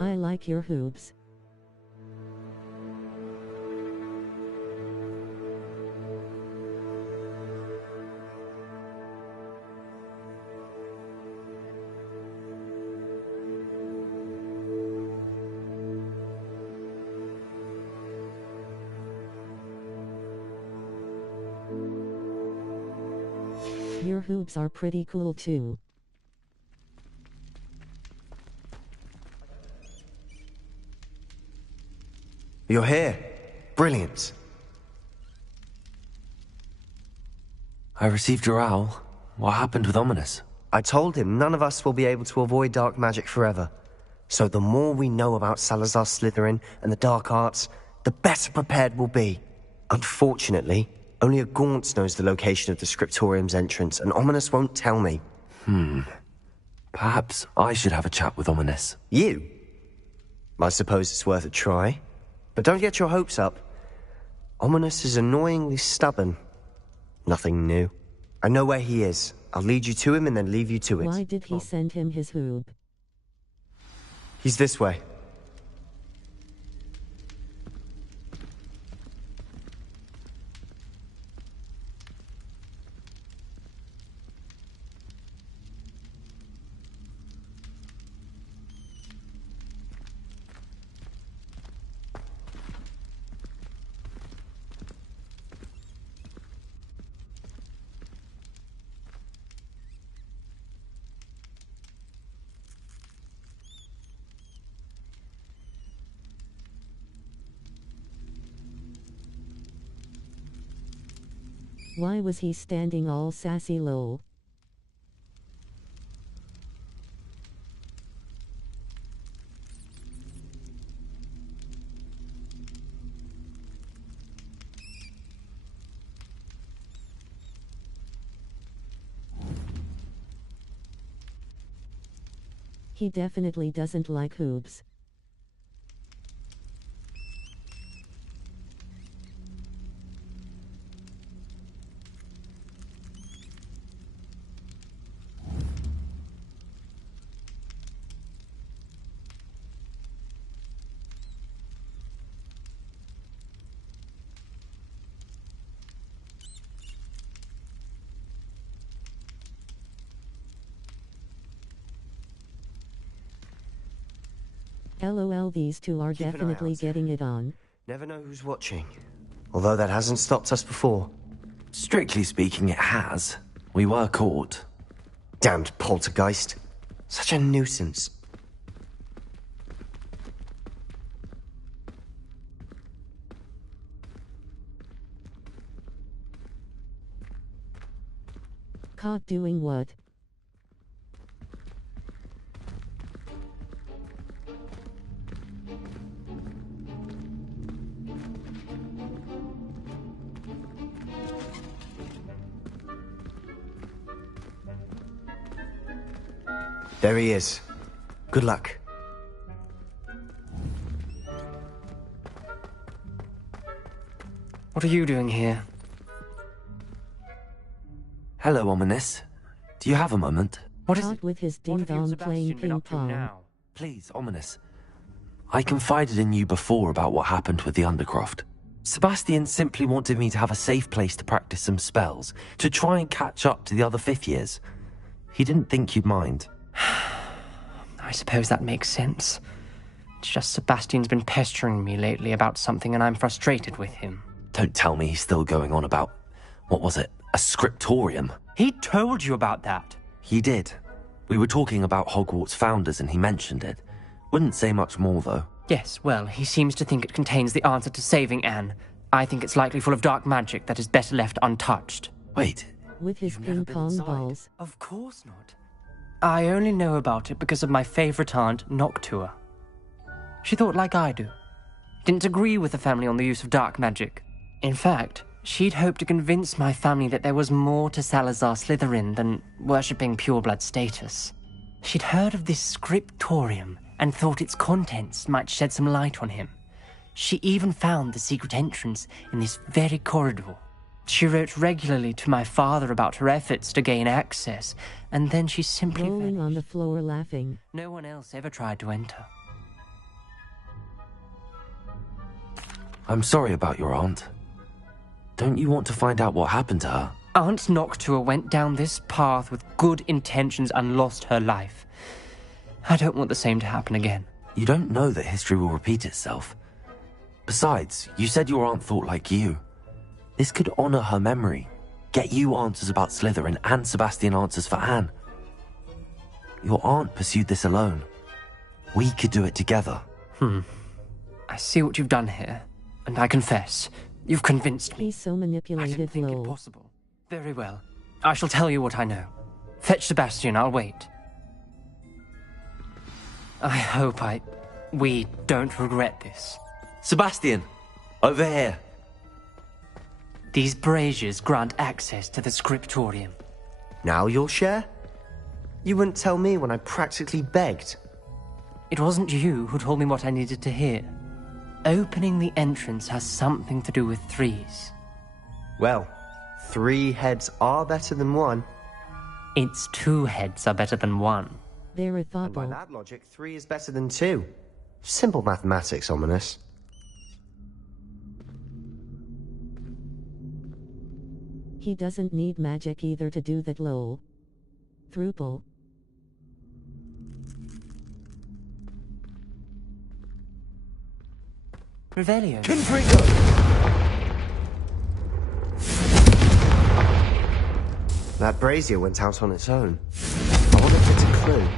I like your hoops. Your hoops are pretty cool too. You're here. Brilliant. I received your owl. What happened with Ominous? I told him none of us will be able to avoid dark magic forever. So the more we know about Salazar Slytherin and the dark arts, the better prepared we'll be. Unfortunately, only a Gaunt knows the location of the Scriptorium's entrance, and Ominous won't tell me. Perhaps I should have a chat with Ominous. You? I suppose it's worth a try. But don't get your hopes up. Ominous is annoyingly stubborn. Nothing new. I know where he is. I'll lead you to him and then leave you to it. Why did he send him his hoop? He's this way. Why was he standing all sassy lol? He definitely doesn't like hoops. LOL, these two are Keep an eye definitely out. getting it on. Never know who's watching. Although that hasn't stopped us before. Strictly speaking, it has. We were caught. Damned poltergeist. Such a nuisance. Caught doing what? There he is. Good luck. What are you doing here? Hello, Ominous. Do you have a moment? What is Caught it? with his What have you and ding-dong playing Sebastian been ping up to pong. now? Please, Ominous. I confided in you before about what happened with the Undercroft. Sebastian simply wanted me to have a safe place to practice some spells, to try and catch up to the other fifth years. He didn't think you'd mind. I suppose that makes sense. It's just Sebastian's been pestering me lately about something and I'm frustrated with him. Don't tell me he's still going on about, what was it, a scriptorium? He told you about that. He did. We were talking about Hogwarts founders and he mentioned it. Wouldn't say much more, though. Yes, well, he seems to think it contains the answer to saving Anne. I think it's likely full of dark magic that is better left untouched. Wait, With his You've never ping been pong inside? balls. Of course not. I only know about it because of my favourite aunt, Noctua. She thought like I do. Didn't agree with the family on the use of dark magic. In fact, she'd hoped to convince my family that there was more to Salazar Slytherin than worshipping pureblood status. She'd heard of this scriptorium and thought its contents might shed some light on him. She even found the secret entrance in this very corridor. She wrote regularly to my father about her efforts to gain access, and then she simply Rolling on the vanished. floor laughing. No one else ever tried to enter. I'm sorry about your aunt. Don't you want to find out what happened to her? Aunt Noctua went down this path with good intentions and lost her life. I don't want the same to happen again. You don't know that history will repeat itself. Besides, you said your aunt thought like you. This could honor her memory, get you answers about Slytherin and Sebastian answers for Anne. Your aunt pursued this alone. We could do it together. I see what you've done here, and I confess, you've convinced me. He's so I manipulated, didn't think it lol. possible. Very well. I shall tell you what I know. Fetch Sebastian, I'll wait. I hope we don't regret this. Sebastian, over here. These braziers grant access to the scriptorium. Now you'll share? You wouldn't tell me when I practically begged. It wasn't you who told me what I needed to hear. Opening the entrance has something to do with threes. Well, 3 heads are better than 1. Its 2 heads are better than 1. They're a And by thoughtful. that logic, 3 is better than 2. Simple mathematics, ominous. He doesn't need magic either to do that, lol. Thruple. Revelio. That brazier went out on its own. I wonder if it's a clue.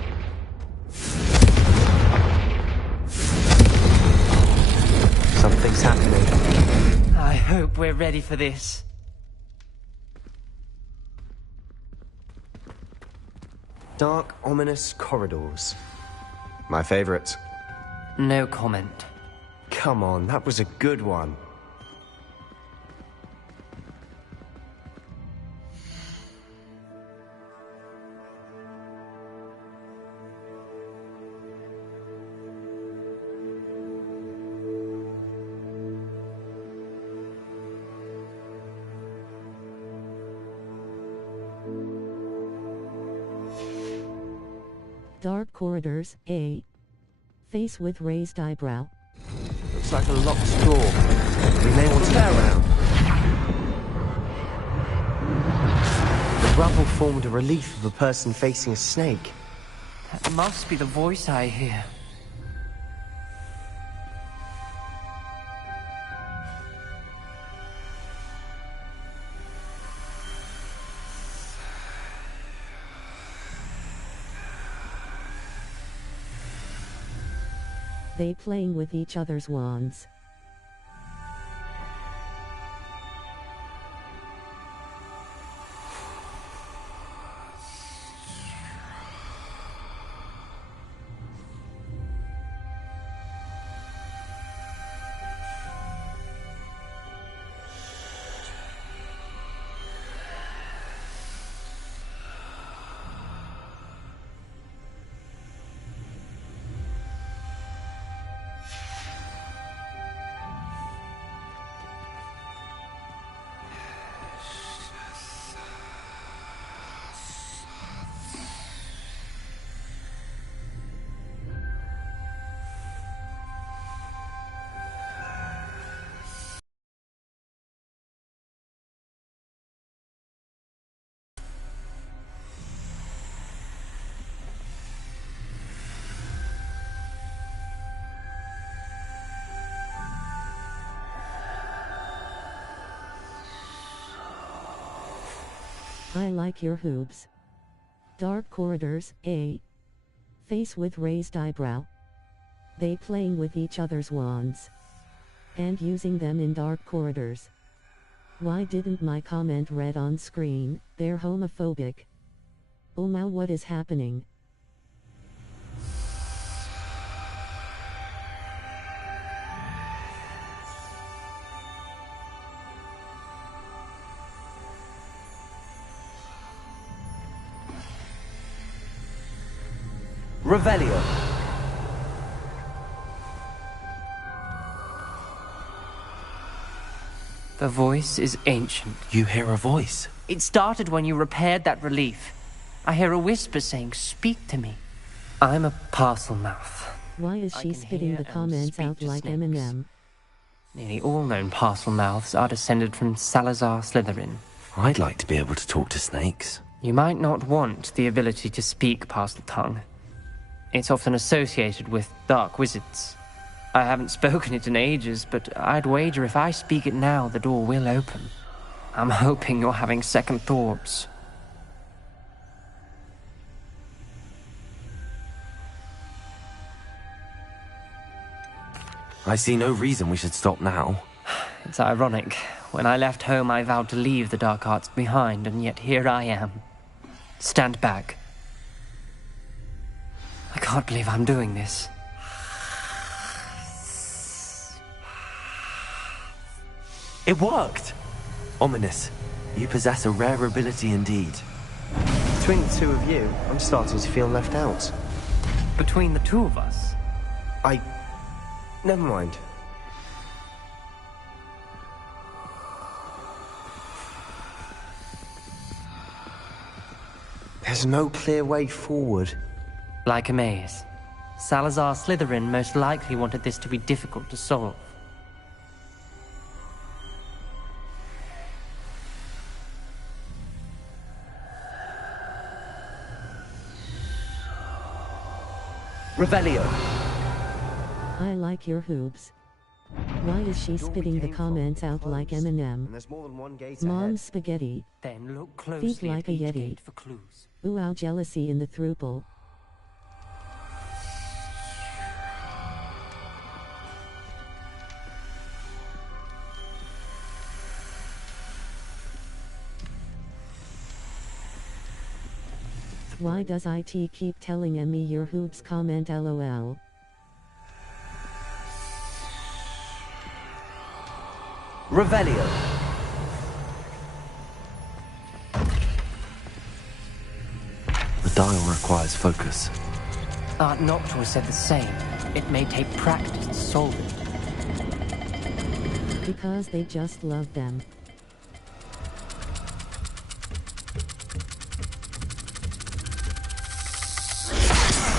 Something's happening. I hope we're ready for this. Dark, ominous corridors. My favorite. No comment. Come on, that was a good one. Dark corridors, A. Face with raised eyebrow. Looks like a locked door. We may want to go around. The rubble formed a relief of a person facing a snake. That must be the voice I hear. They playing with each other's wands. I like your hoops. Dark corridors, A. Face with raised eyebrow. They playing with each other's wands. And using them in dark corridors. Why didn't my comment read on screen? They're homophobic. Oh my, what is happening? Revelio. The voice is ancient. You hear a voice? It started when you repaired that relief. I hear a whisper saying, "Speak to me." I'm a parcel mouth. Why is I she can spitting hear the and comments speak out to like snakes. Eminem? Nearly all known parcel mouths are descended from Salazar Slytherin. I'd like to be able to talk to snakes. You might not want the ability to speak parcel tongue. It's often associated with dark wizards. I haven't spoken it in ages, but I'd wager if I speak it now, the door will open. I'm hoping you're having second thoughts. I see no reason we should stop now. It's ironic. When I left home, I vowed to leave the dark arts behind, and yet here I am. Stand back. I can't believe I'm doing this. It worked! Ominous. You possess a rare ability indeed. Between the two of you, I'm starting to feel left out. Between the two of us, Never mind. There's no clear way forward. like a maze. Salazar Slytherin most likely wanted this to be difficult to solve. Revelio. I like your hoops. Why is she spitting the comments out like Eminem? And there's more than one gate Mom's ahead. spaghetti. Then look closely Feet like at a each yeti. gate for clues. Ooh, ow, jealousy in the throuple. Why does IT keep telling Emmy your hoops comment lol? Revelio. The dial requires focus. Aunt Noctua said the same. It may take practice to solve it. Because they just love them.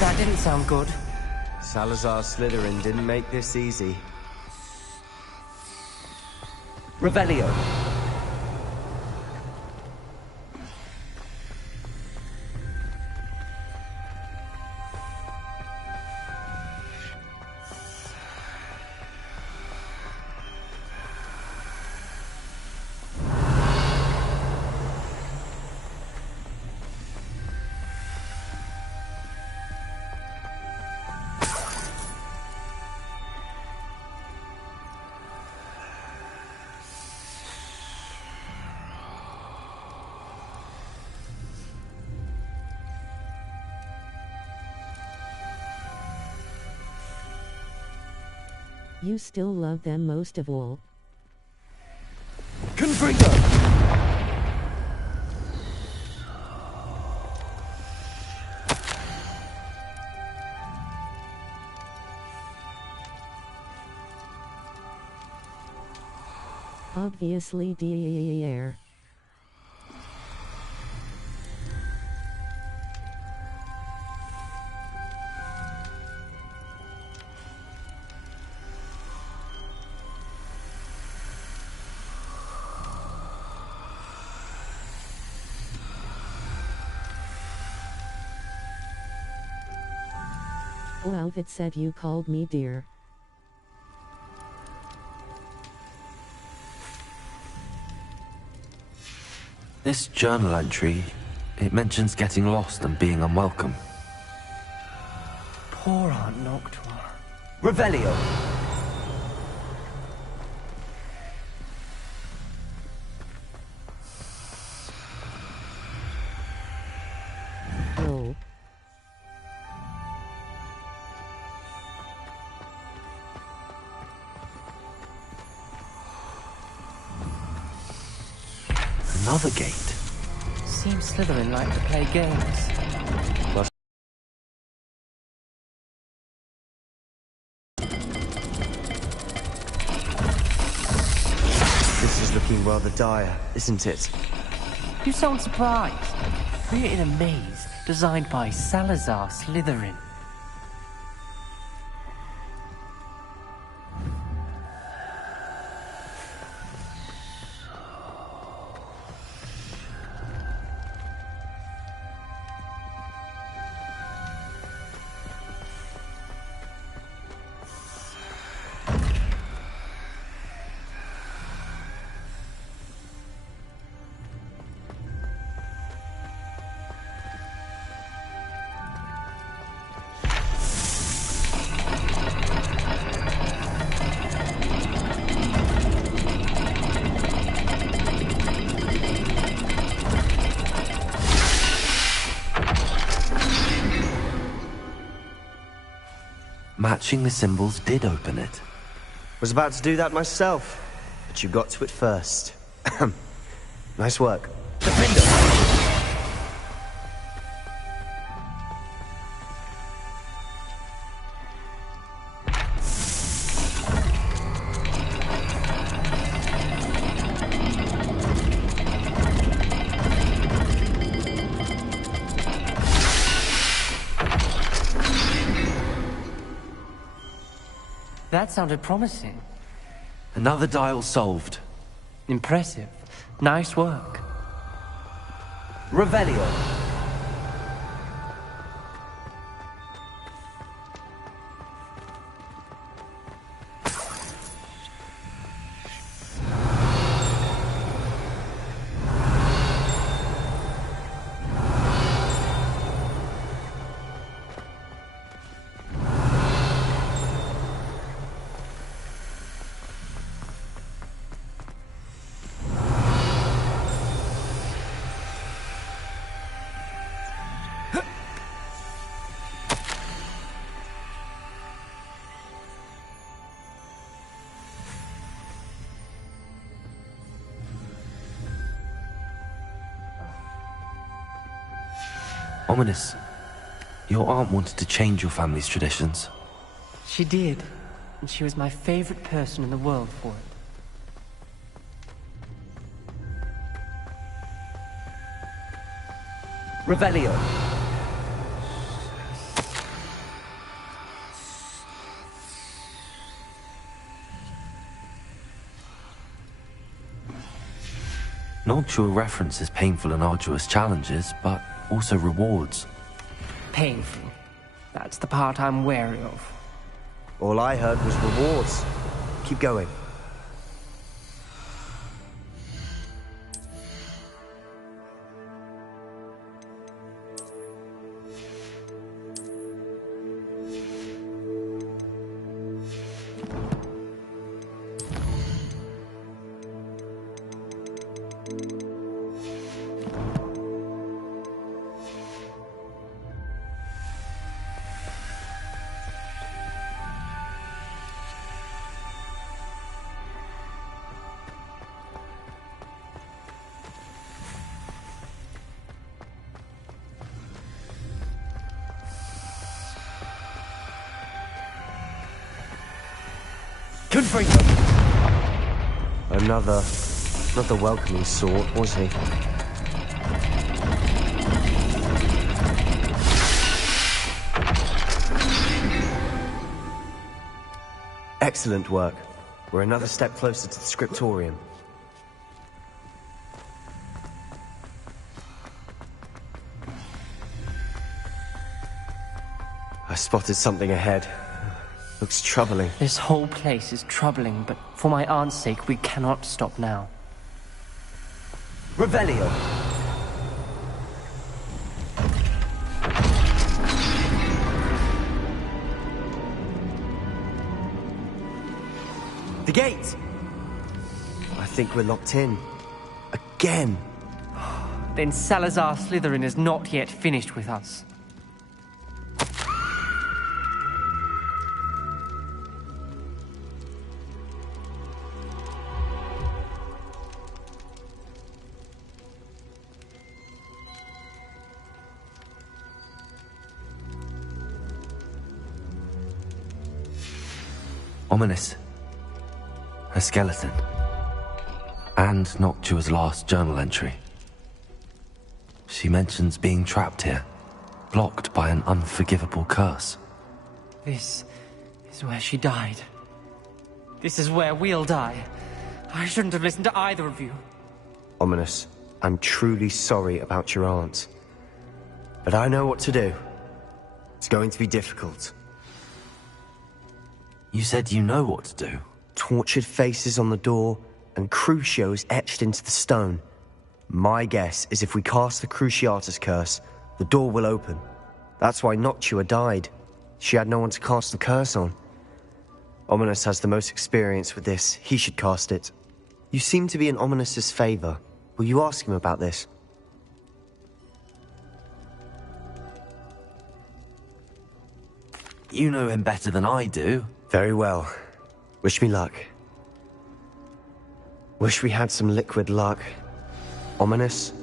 That didn't sound good. Salazar Slytherin didn't make this easy. Revelio. You still love them most of all. Confringo. Obviously air. Oh, Alvid said you called me dear. This journal entry, it mentions getting lost and being unwelcome. Poor Aunt Noctua. Revelio. Oh. Another gate. Seems Slytherin like to play games. This is dire, isn't it? You sound surprised. We're in a maze designed by Salazar Slytherin. Matching the symbols did open it. Was about to do that myself, but you got to it first. Nice work. Defender! That sounded promising. Another dial solved. Impressive. Nice work. Revelio. Ominous. Your aunt wanted to change your family's traditions. She did, and she was my favorite person in the world for it. Revelio. Noctua references painful and arduous challenges, but also rewards. Painful. That's the part I'm wary of. All I heard was rewards. Keep going. Another welcoming sort, was he? Excellent work. We're another step closer to the scriptorium. I spotted something ahead. Looks troubling. This whole place is troubling, but for my aunt's sake, we cannot stop now. Revelio. The gate! I think we're locked in. Again! Then Salazar Slytherin is not yet finished with us. Ominous. A skeleton. And Noctua's last journal entry. She mentions being trapped here, blocked by an unforgivable curse. This is where she died. This is where we'll die. I shouldn't have listened to either of you. Ominous, I'm truly sorry about your aunt. But I know what to do. It's going to be difficult. You said you know what to do. Tortured faces on the door, and Crucios etched into the stone. My guess is if we cast the Cruciatus curse, the door will open. That's why Noctua died. She had no one to cast the curse on. Ominous has the most experience with this. He should cast it. You seem to be in Ominous's favor. Will you ask him about this? You know him better than I do. Very well. Wish me luck. Wish we had some liquid luck. Ominous,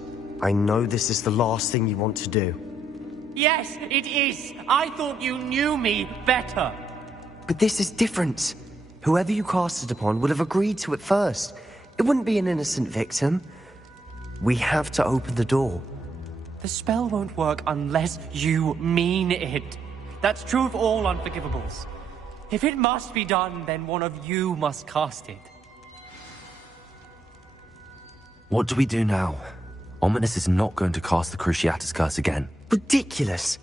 I know this is the last thing you want to do. Yes, it is. I thought you knew me better. But this is different. Whoever you cast it upon would have agreed to it first. It wouldn't be an innocent victim. We have to open the door. The spell won't work unless you mean it. That's true of all unforgivables. If it must be done, then one of you must cast it. What do we do now? Ominous is not going to cast the Cruciatus curse again. Ridiculous.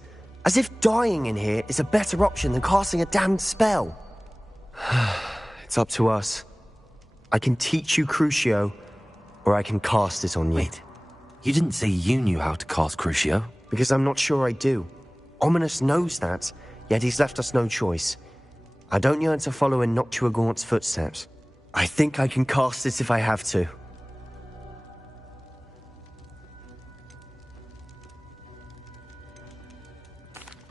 As if dying in here is a better option than casting a damned spell. It's up to us. I can teach you Crucio, or I can cast it on you. Wait, you didn't say you knew how to cast Crucio? Because I'm not sure I do. Ominous knows that, yet he's left us no choice. I don't yearn to follow in Noctua Gaunt's footsteps. I think I can cast it if I have to.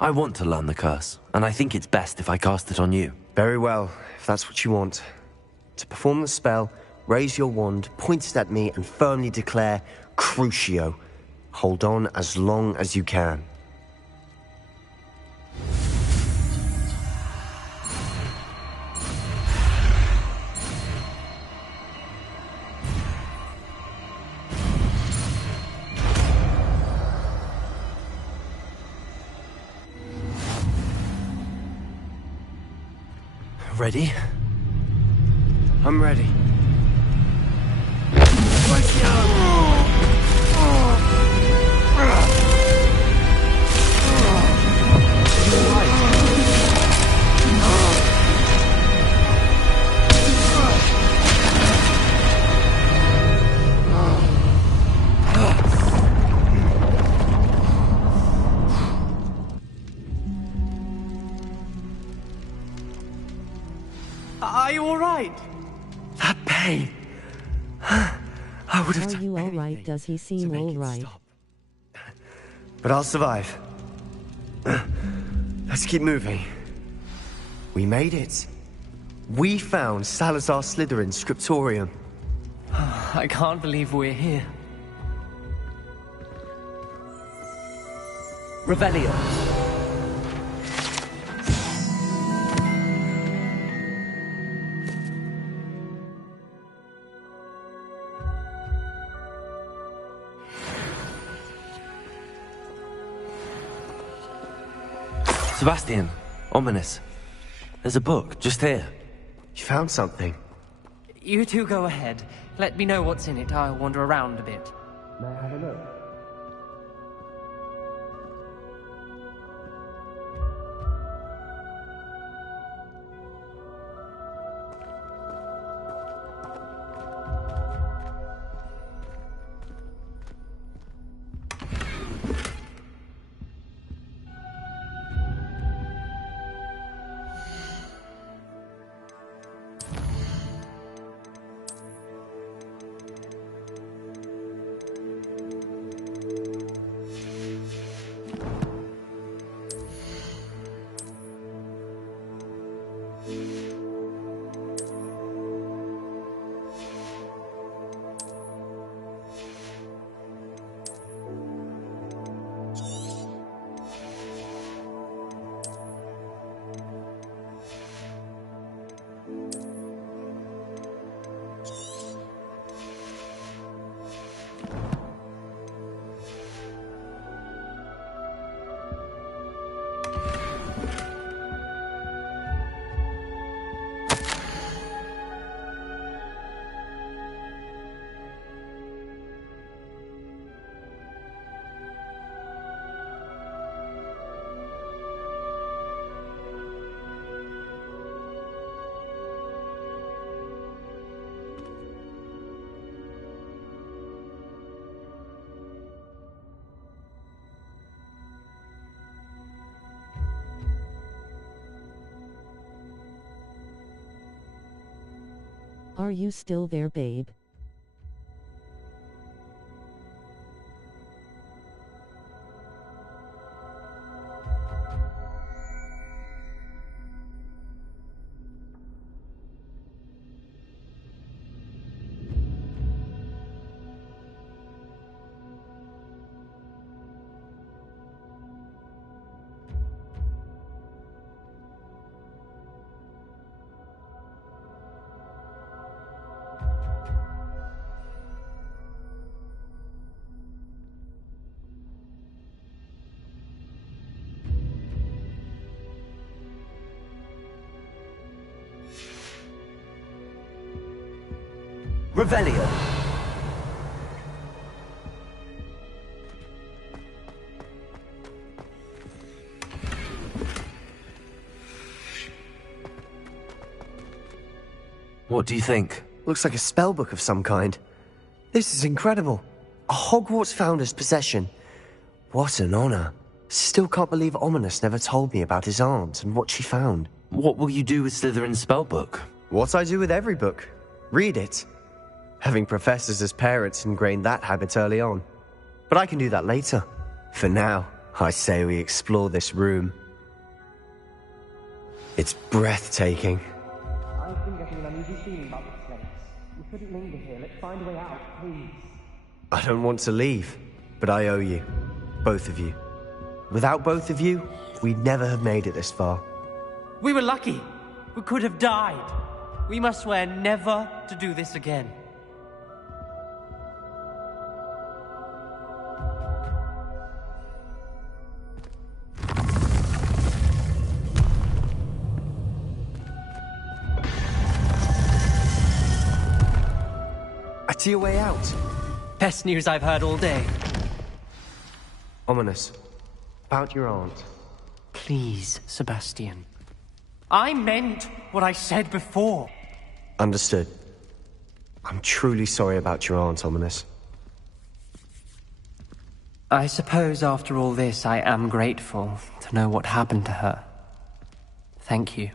I want to learn the curse, and I think it's best if I cast it on you. Very well, if that's what you want. To perform the spell, raise your wand, point it at me, and firmly declare, Crucio. Hold on as long as you can. Ready? I'm ready. Are you all right? That pain. I would have Are done you all anything right? Does he to seem make all it right? stop. But I'll survive. Let's keep moving. We made it. We found Salazar Slytherin's scriptorium. I can't believe we're here. Revelio. Sebastian, Ominous. There's a book just here. You found something. You two go ahead. Let me know what's in it. I'll wander around a bit. May I have a look? Are you still there, babe? Revelio. What do you think? Looks like a spellbook of some kind. This is incredible. A Hogwarts founder's possession. What an honor. Still can't believe Ominous never told me about his aunt and what she found. What will you do with Slytherin's spellbook? What I do with every book. Read it. Having professors as parents ingrained that habit early on. But I can do that later. For now, I say we explore this room. It's breathtaking. I've been getting an uneasy feeling about this place. We shouldn't linger here. Let's find a way out, please. I don't want to leave, but I owe you. Both of you. Without both of you, we'd never have made it this far. We were lucky. We could have died. We must swear never to do this again. I see a way out. Best news I've heard all day. Ominous. About your aunt. Please, Sebastian. I meant what I said before. Understood. I'm truly sorry about your aunt, Ominous. I suppose after all this, I am grateful to know what happened to her. Thank you.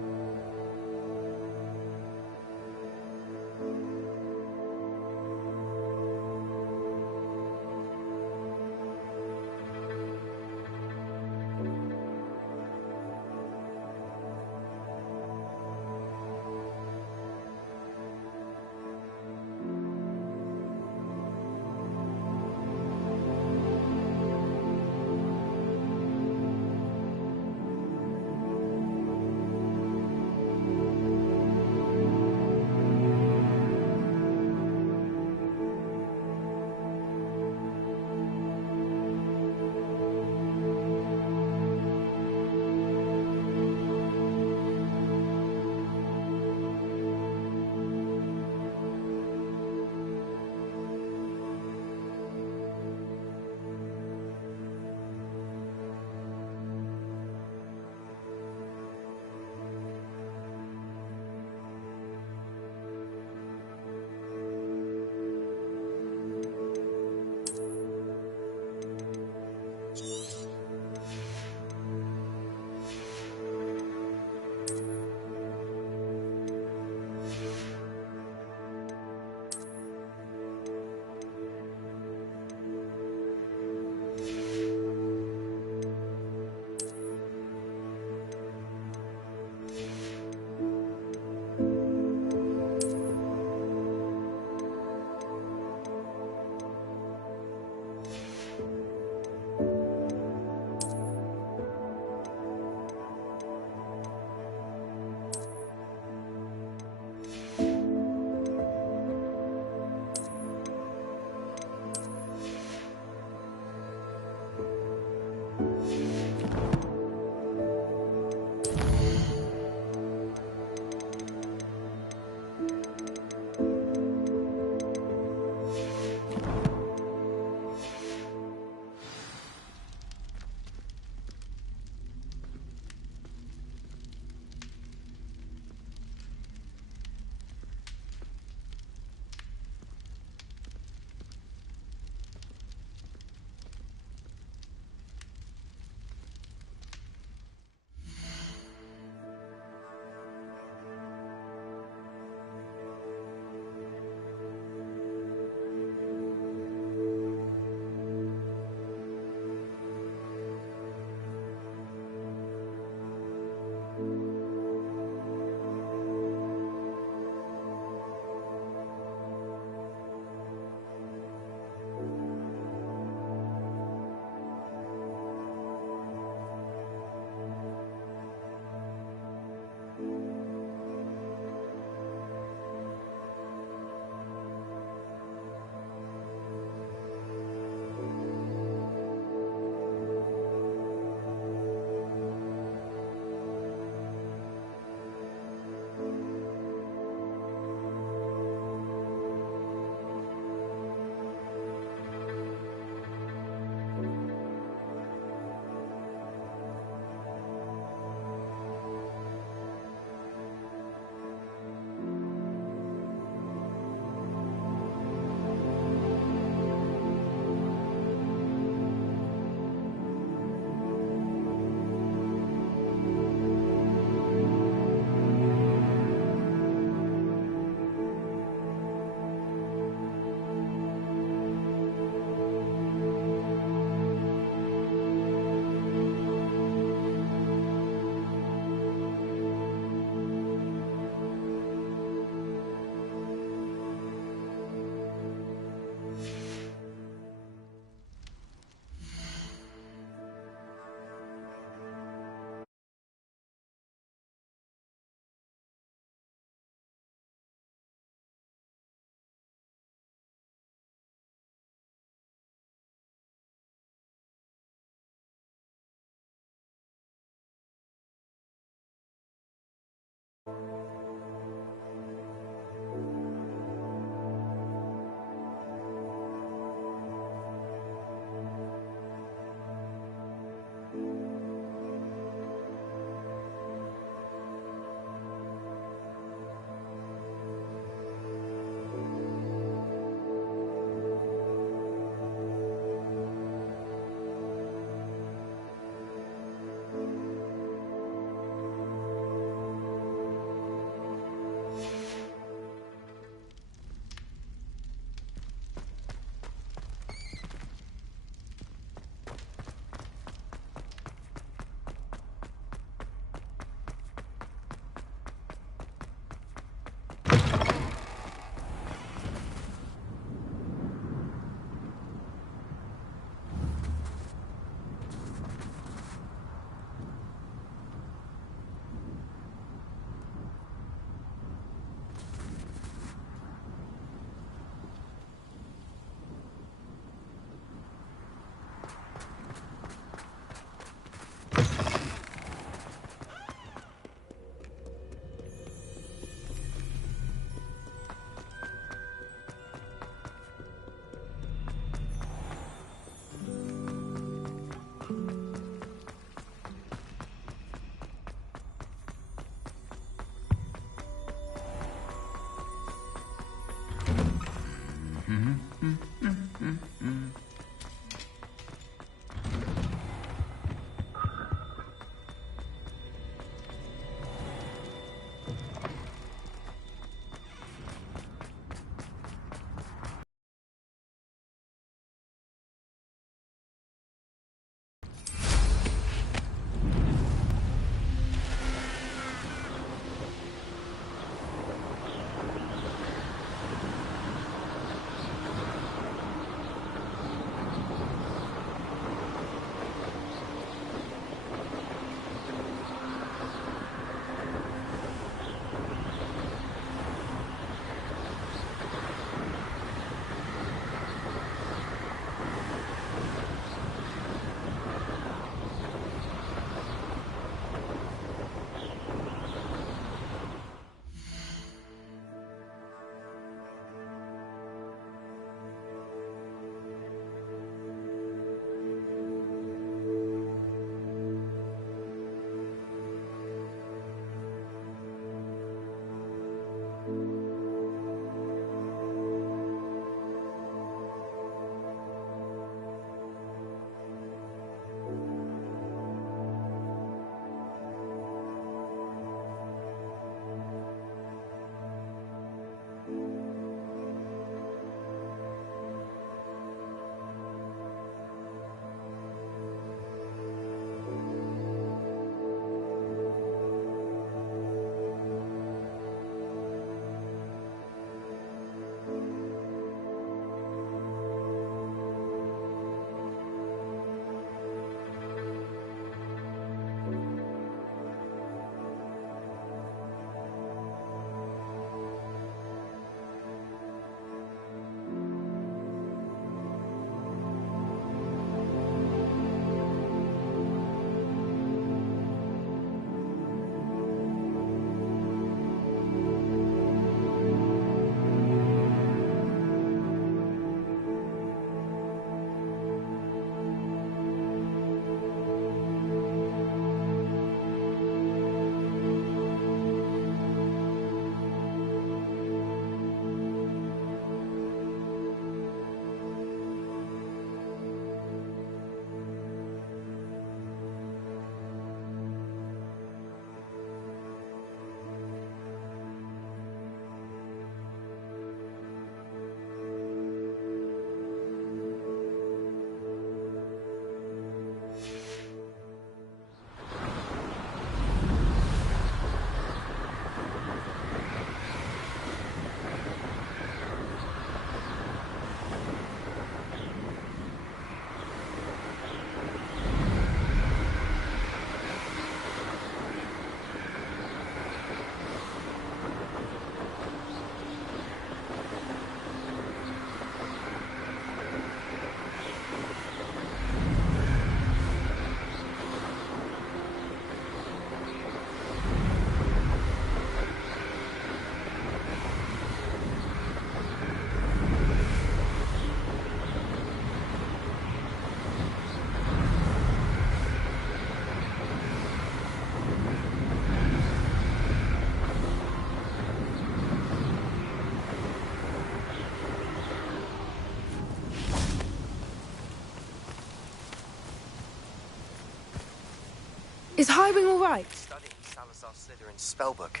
Is Highwing all right? Studying Salazar Slytherin's spellbook.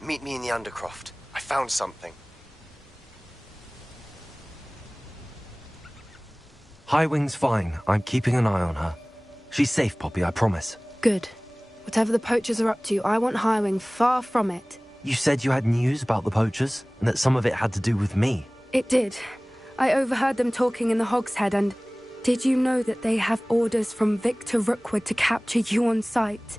Meet me in the Undercroft. I found something. Highwing's fine. I'm keeping an eye on her. She's safe, Poppy, I promise. Good. Whatever the poachers are up to, I want Highwing far from it. You said you had news about the poachers, and that some of it had to do with me. It did. I overheard them talking in the Hogshead, and did you know that they have orders from Victor Rookwood to capture you on sight?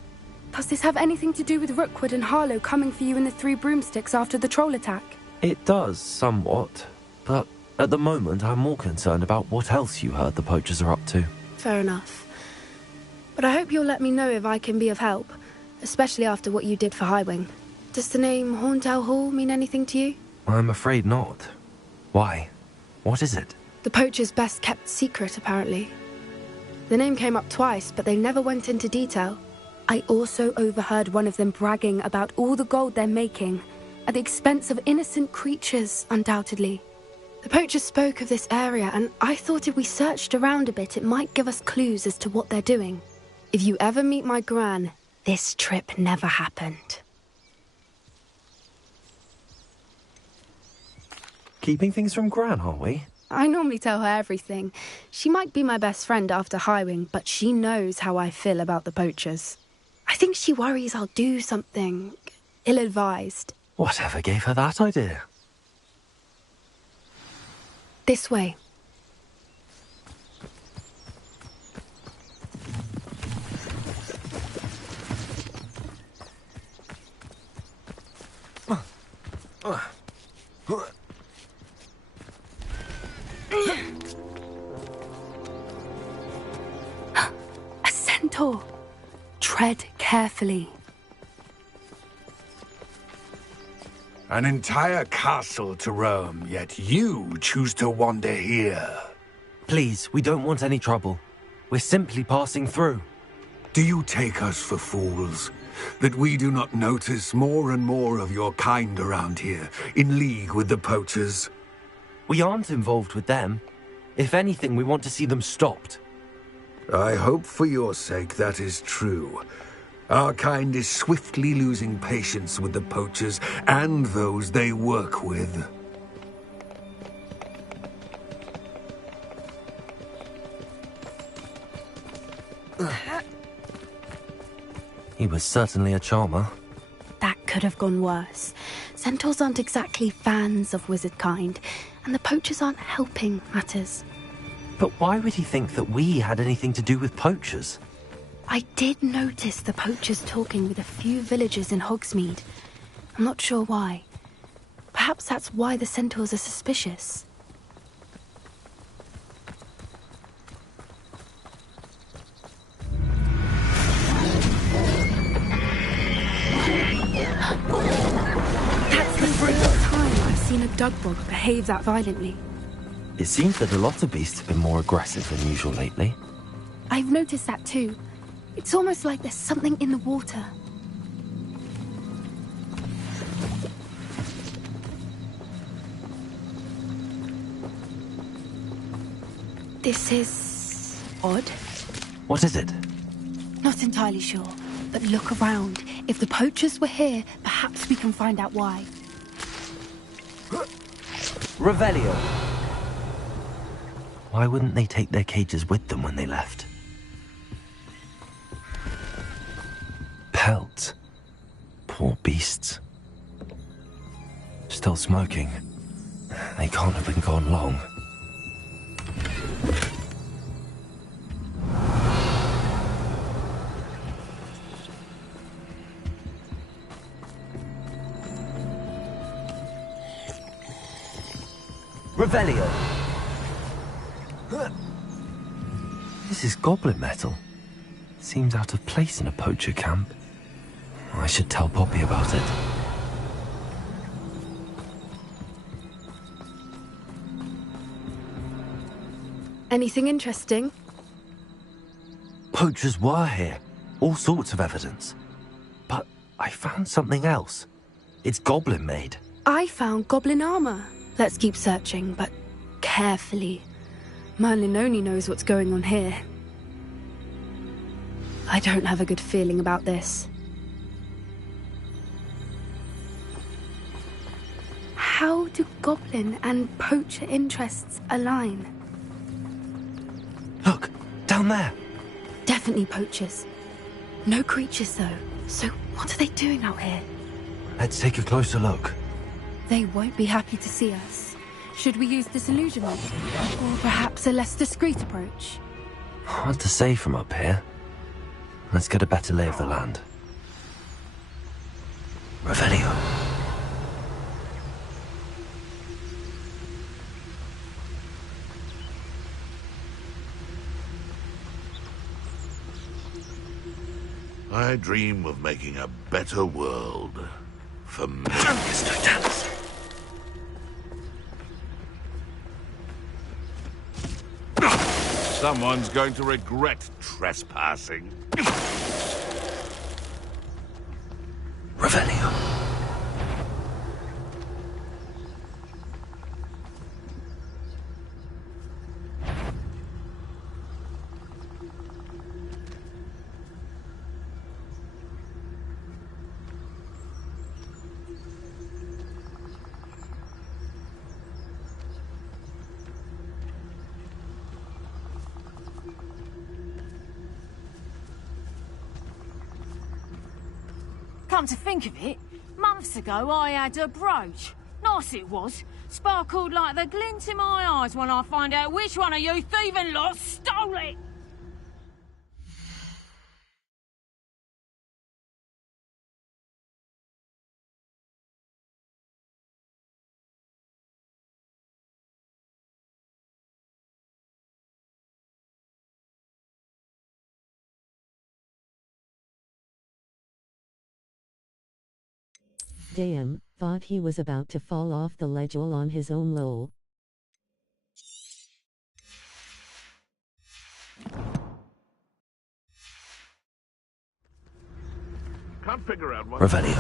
Does this have anything to do with Rookwood and Harlow coming for you in the Three Broomsticks after the troll attack? It does, somewhat. But at the moment, I'm more concerned about what else you heard the poachers are up to. Fair enough. But I hope you'll let me know if I can be of help, especially after what you did for Highwing. Does the name Horntown Hall mean anything to you? I'm afraid not. Why? What is it? The poacher's best kept secret, apparently. The name came up twice, but they never went into detail. I also overheard one of them bragging about all the gold they're making, at the expense of innocent creatures, undoubtedly. The poacher spoke of this area, and I thought if we searched around a bit, it might give us clues as to what they're doing. If you ever meet my gran, this trip never happened. Keeping things from Gran, aren't we? I normally tell her everything. She might be my best friend after Highwing, but she knows how I feel about the poachers. I think she worries I'll do something ill-advised. Whatever gave her that idea? This way. A centaur. Tread carefully. An entire castle to roam, yet you choose to wander here. Please, we don't want any trouble. We're simply passing through. Do you take us for fools? That we do not notice more and more of your kind around here, in league with the poachers? We aren't involved with them. If anything, we want to see them stopped. I hope for your sake that is true. Our kind is swiftly losing patience with the poachers and those they work with. He was certainly a charmer. That could have gone worse. Centaurs aren't exactly fans of wizard kind, and the poachers aren't helping matters. But why would he think that we had anything to do with poachers? I did notice the poachers talking with a few villagers in Hogsmeade. I'm not sure why. Perhaps that's why the centaurs are suspicious. That's the first time I've seen a dugbog behave that violently. It seems that a lot of beasts have been more aggressive than usual lately. I've noticed that too. It's almost like there's something in the water. This is odd. What is it? Not entirely sure, but look around. If the poachers were here, perhaps we can find out why. Revelio. Why wouldn't they take their cages with them when they left? Pelts. Poor beasts. Still smoking. They can't have been gone long. Revelio. This is goblin metal. Seems out of place in a poacher camp. I should tell Poppy about it. Anything interesting? Poachers were here. All sorts of evidence. But I found something else. It's goblin made. I found goblin armor. Let's keep searching, but carefully. Merlin only knows what's going on here. I don't have a good feeling about this. How do goblin and poacher interests align? Look, down there. Definitely poachers. No creatures, though. So what are they doing out here? Let's take a closer look. They won't be happy to see us. Should we use disillusionment? Or perhaps a less discreet approach? Hard to say from up here. Let's get a better lay of the land. Revelio. I dream of making a better world for me. Someone's going to regret trespassing. Revelio. Come to think of it, months ago I had a brooch. Nice it was. Sparkled like the glint in my eyes when I find out which one of you thieving lot stole it. Damn, thought he was about to fall off the ledge all on his own lol. Can't figure out what. Revelio.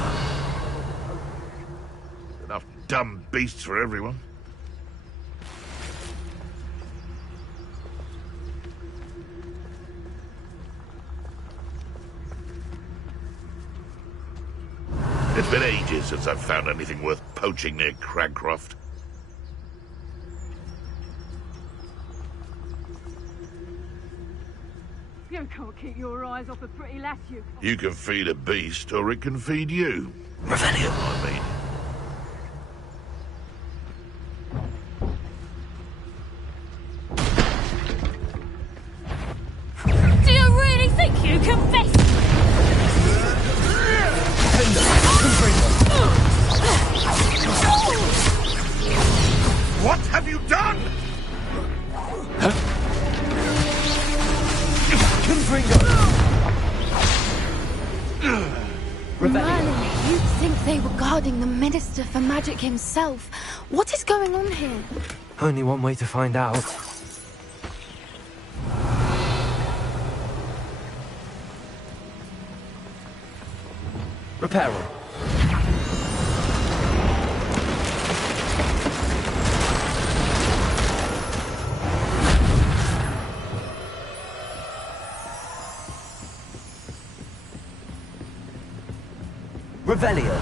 Enough dumb beasts for everyone. It's been ages since I've found anything worth poaching near Cragcroft. You can't keep your eyes off a pretty lass, you. You can feed a beast, or it can feed you. Revelio. I mean. Do you really think you can fess? What have you done? Merlin, you'd think they were guarding the Minister for Magic himself. What is going on here? Only one way to find out. Reparo. Revelio.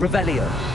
Revelio.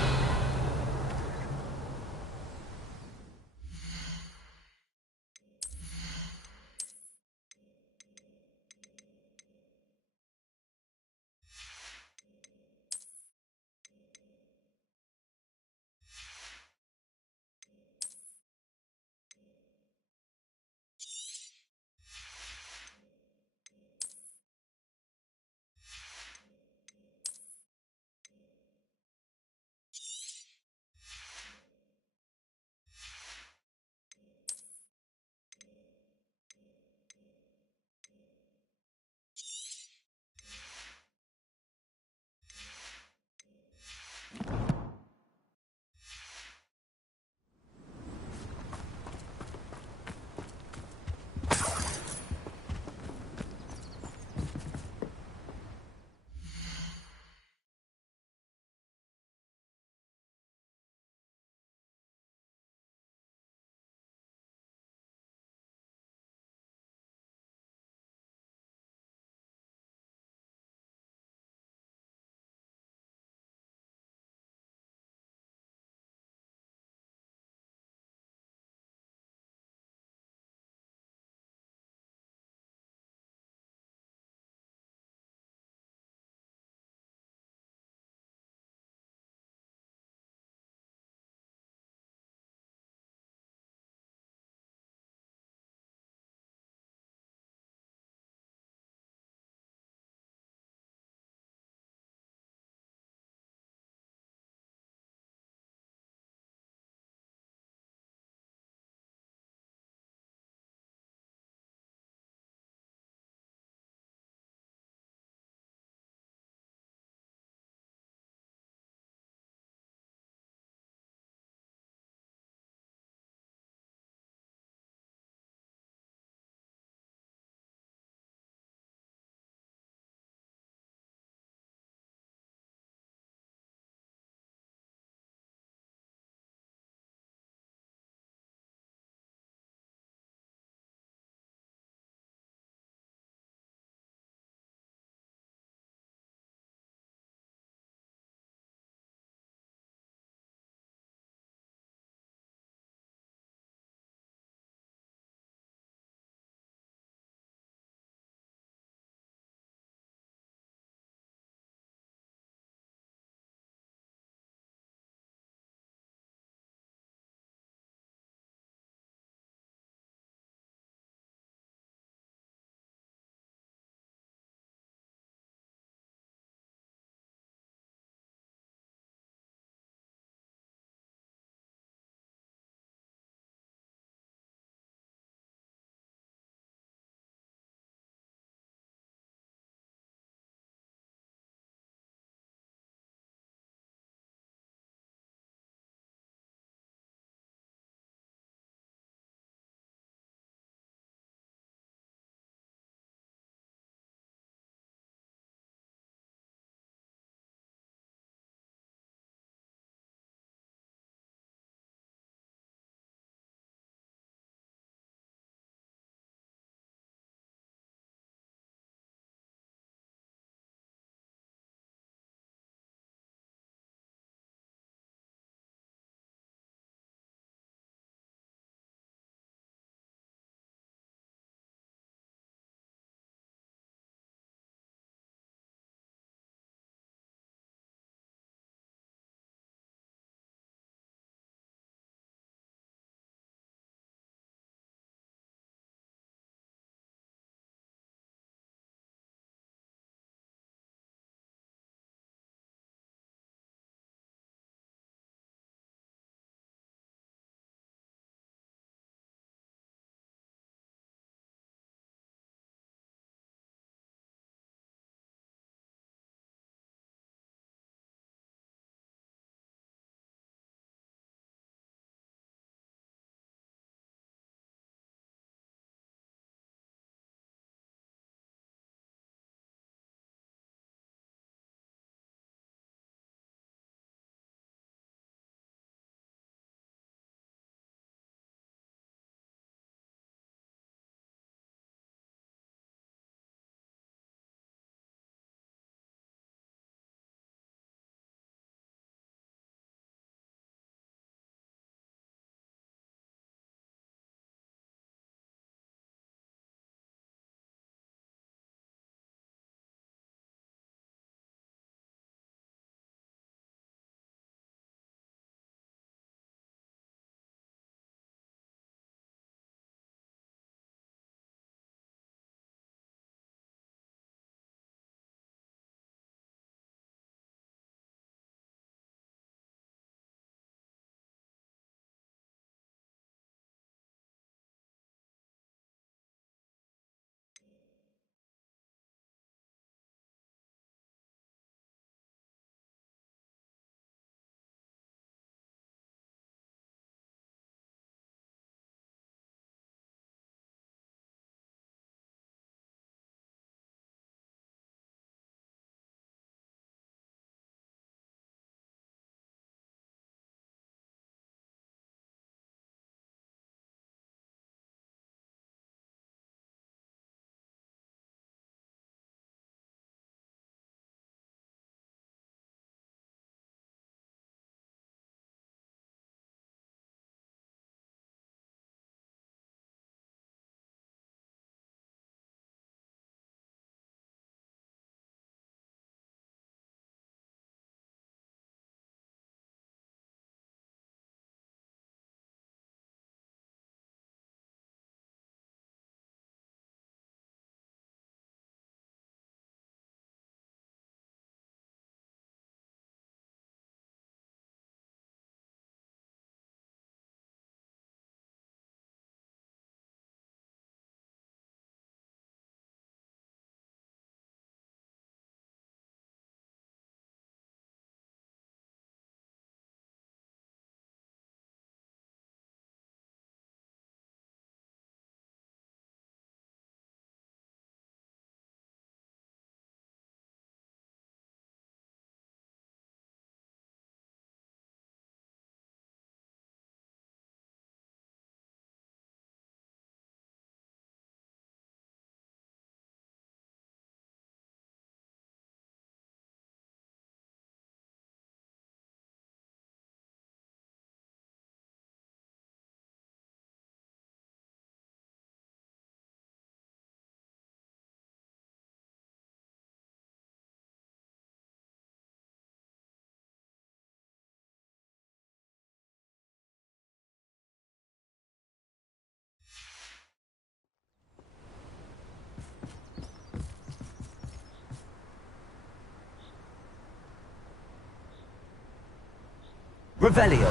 Revelio.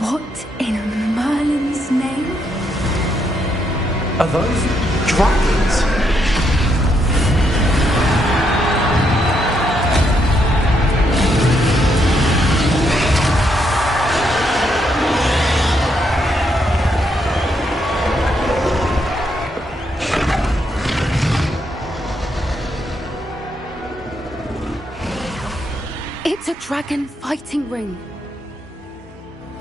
What in Merlin's name? Are those dragons? It's a dragon fighting ring.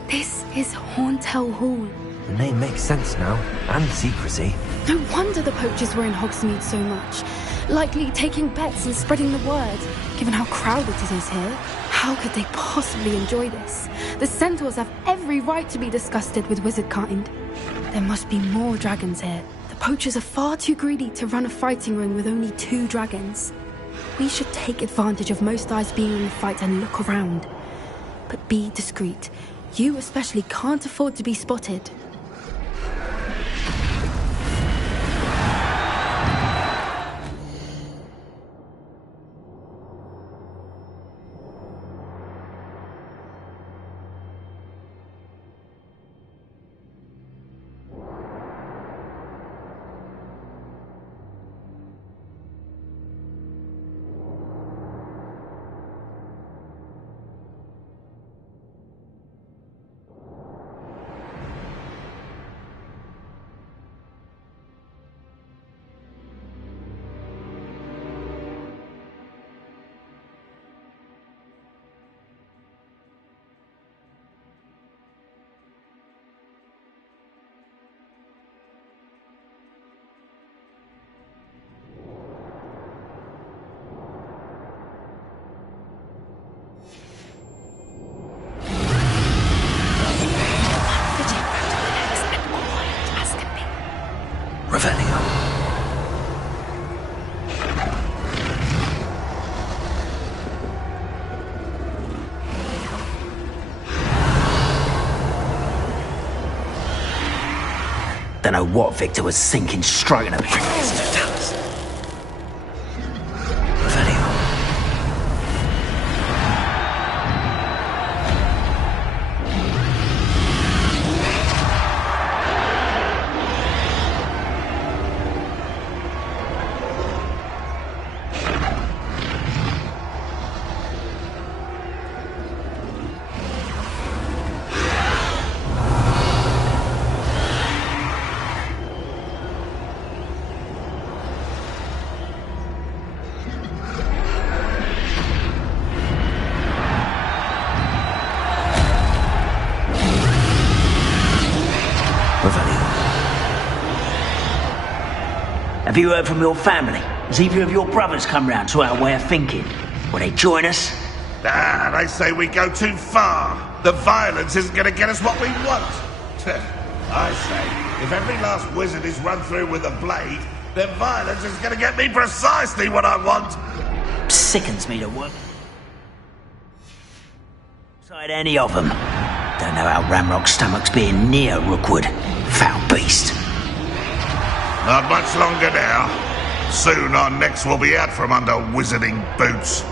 This is Horntail Hall. The name makes sense now, and secrecy. No wonder the poachers were in Hogsmeade so much. Likely taking bets and spreading the word. Given how crowded it is here, how could they possibly enjoy this? The centaurs have every right to be disgusted with wizard kind. There must be more dragons here. The poachers are far too greedy to run a fighting ring with only 2 dragons. We should take advantage of most eyes being in the fight and look around. But be discreet. You especially can't afford to be spotted. Revelio. Don't know what Victor was thinking, striking a Revelio. Have you heard from your family? Has either of your brothers come round to our way of thinking? Will they join us? Ah, they say we go too far. The violence isn't going to get us what we want. I say, if every last wizard is run through with a blade, then violence is going to get me precisely what I want. Sickens me to work. Side any of them. Don't know how Ramrock's stomach's being near Rookwood. Foul beast. Not much longer now. Soon our necks will be out from under wizarding boots.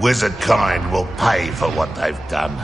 Wizard kind will pay for what they've done.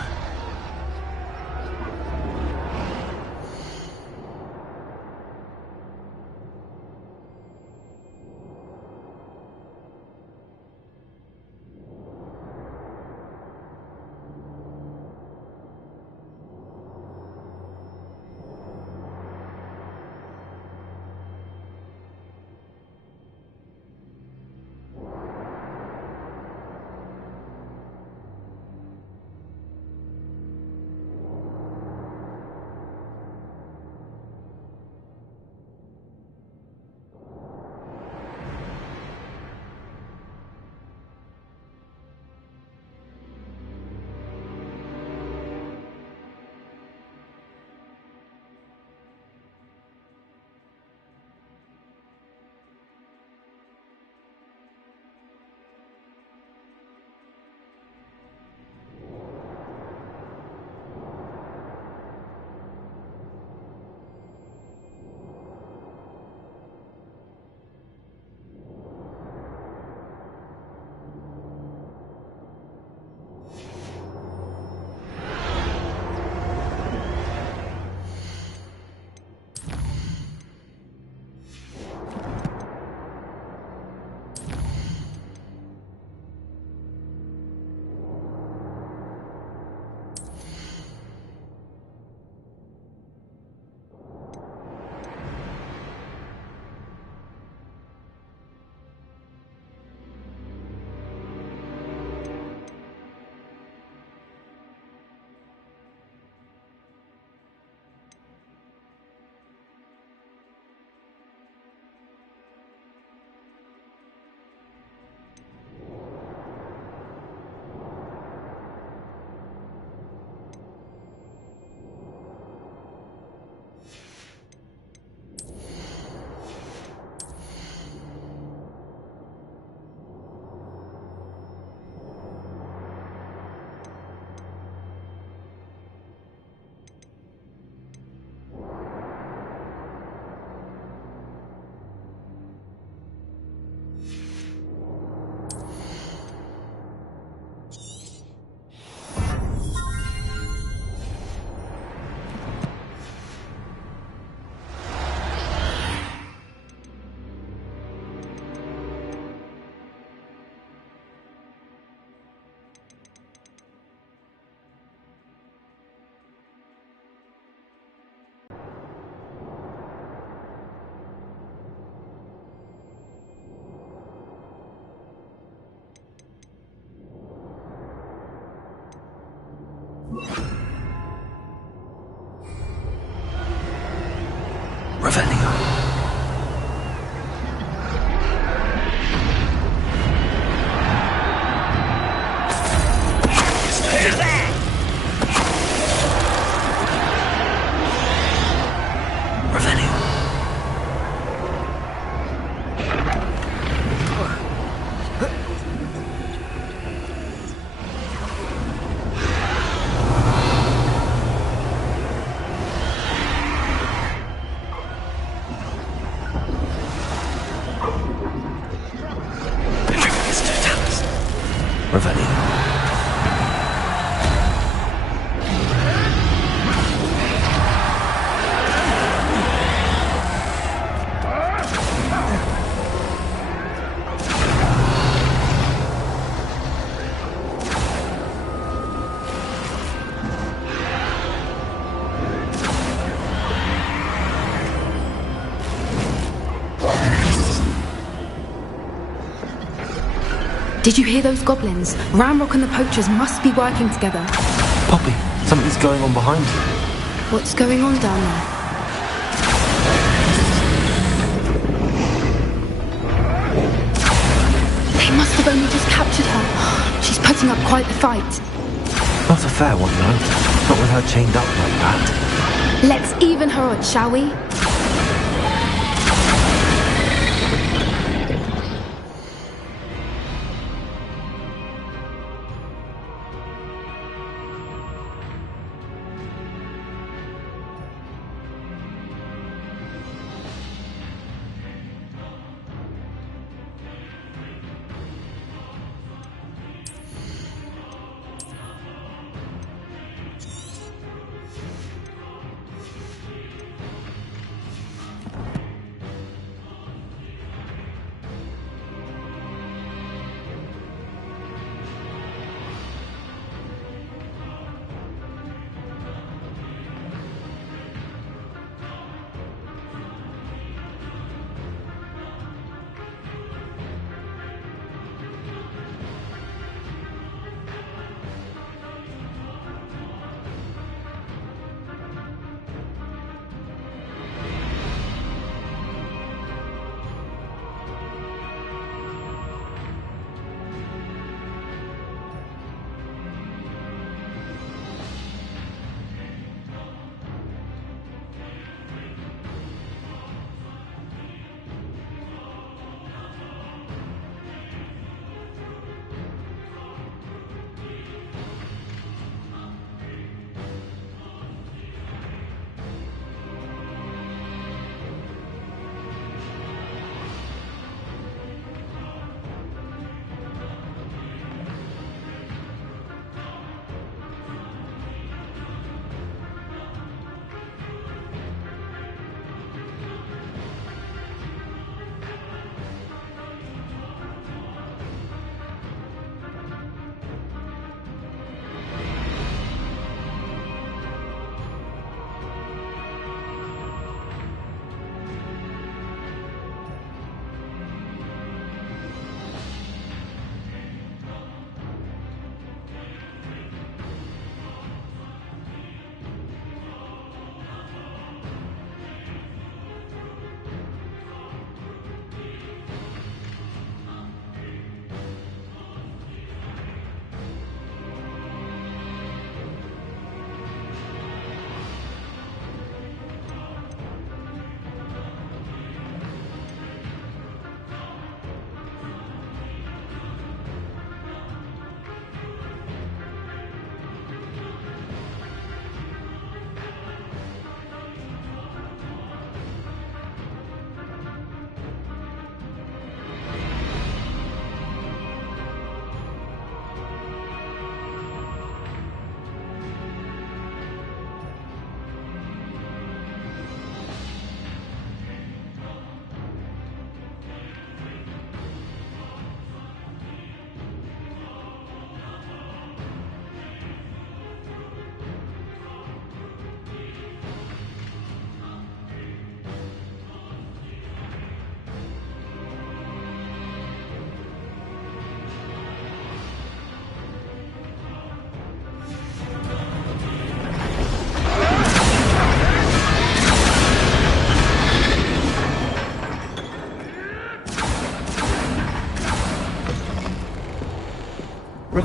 Revelio. Did you hear those goblins? Ramrock and the poachers must be working together. Poppy, something's going on behind you. What's going on down there? They must have only just captured her. She's putting up quite the fight. Not a fair one, though. Not with her chained up like that. Let's even her odds, shall we?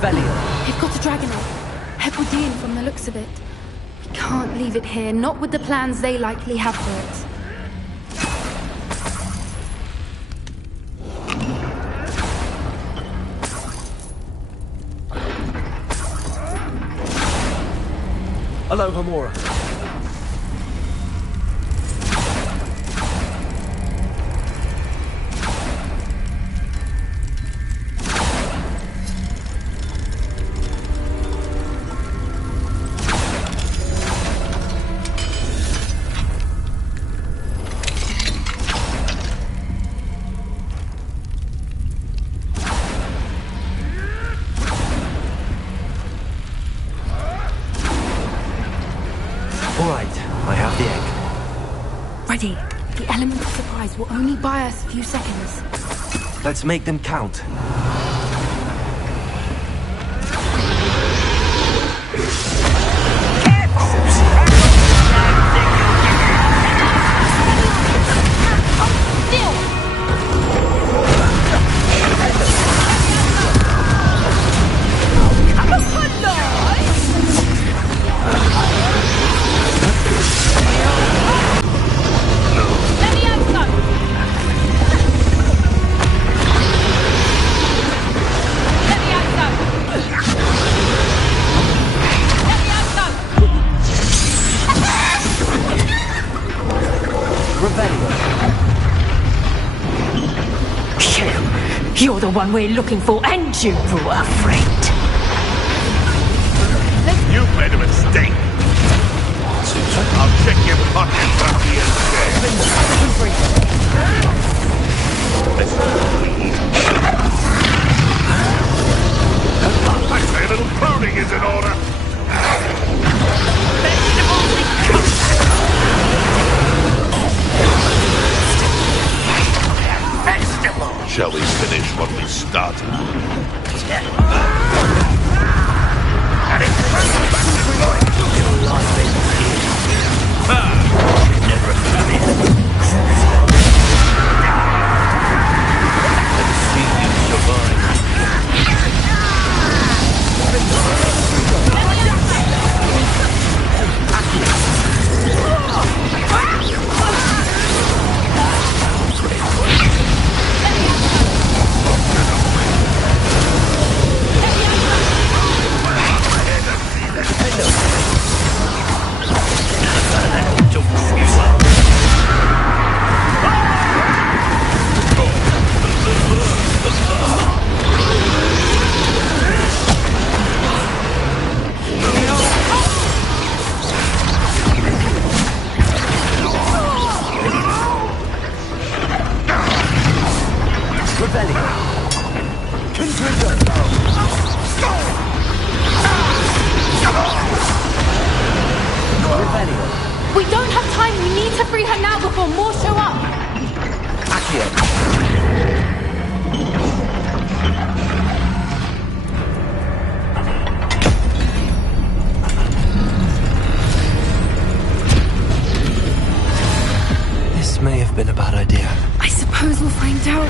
Revelio. They've got a dragon egg. Hebridean from the looks of it. We can't leave it here, not with the plans they likely have for it. Hello, Hamura. Ready. The element of surprise will only buy us a few seconds. Let's make them count. You're the one we're looking for, and you brought a friend. You've made a mistake. I'll check your pockets after you I say a little pruning is in order. Shall we finish what we started? We don't have time. We need to free her now before more show up. This may have been a bad idea. I suppose we'll find out.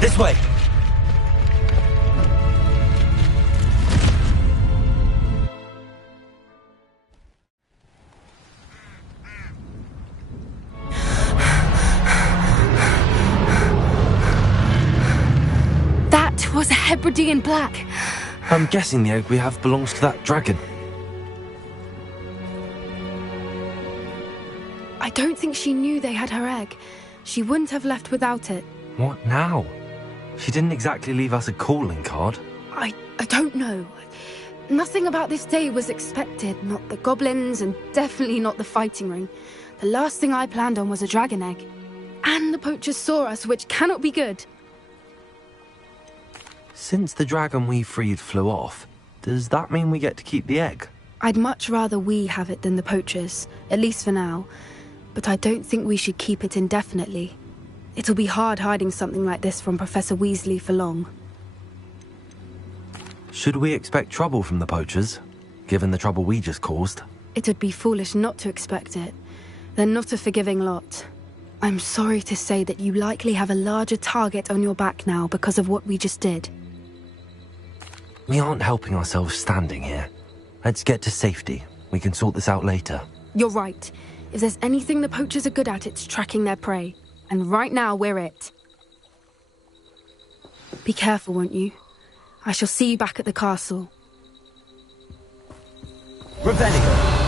This way! That was a Hebridean black. I'm guessing the egg we have belongs to that dragon. I don't think she knew they had her egg. She wouldn't have left without it. What now? She didn't exactly leave us a calling card. I don't know. Nothing about this day was expected. Not the goblins, and definitely not the fighting ring. The last thing I planned on was a dragon egg. And the poachers saw us, which cannot be good. Since the dragon we freed flew off, does that mean we get to keep the egg? I'd much rather we have it than the poachers, at least for now. But I don't think we should keep it indefinitely. It'll be hard hiding something like this from Professor Weasley for long. Should we expect trouble from the poachers, given the trouble we just caused? It would be foolish not to expect it. They're not a forgiving lot. I'm sorry to say that you likely have a larger target on your back now because of what we just did. We aren't helping ourselves standing here. Let's get to safety. We can sort this out later. You're right. If there's anything the poachers are good at, it's tracking their prey. And right now, we're it. Be careful, won't you? I shall see you back at the castle. Revelio!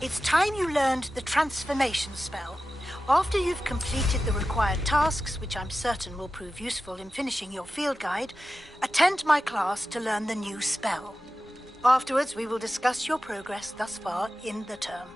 It's time you learned the transformation spell. After you've completed the required tasks, which I'm certain will prove useful in finishing your field guide, attend my class to learn the new spell. Afterwards, we will discuss your progress thus far in the term.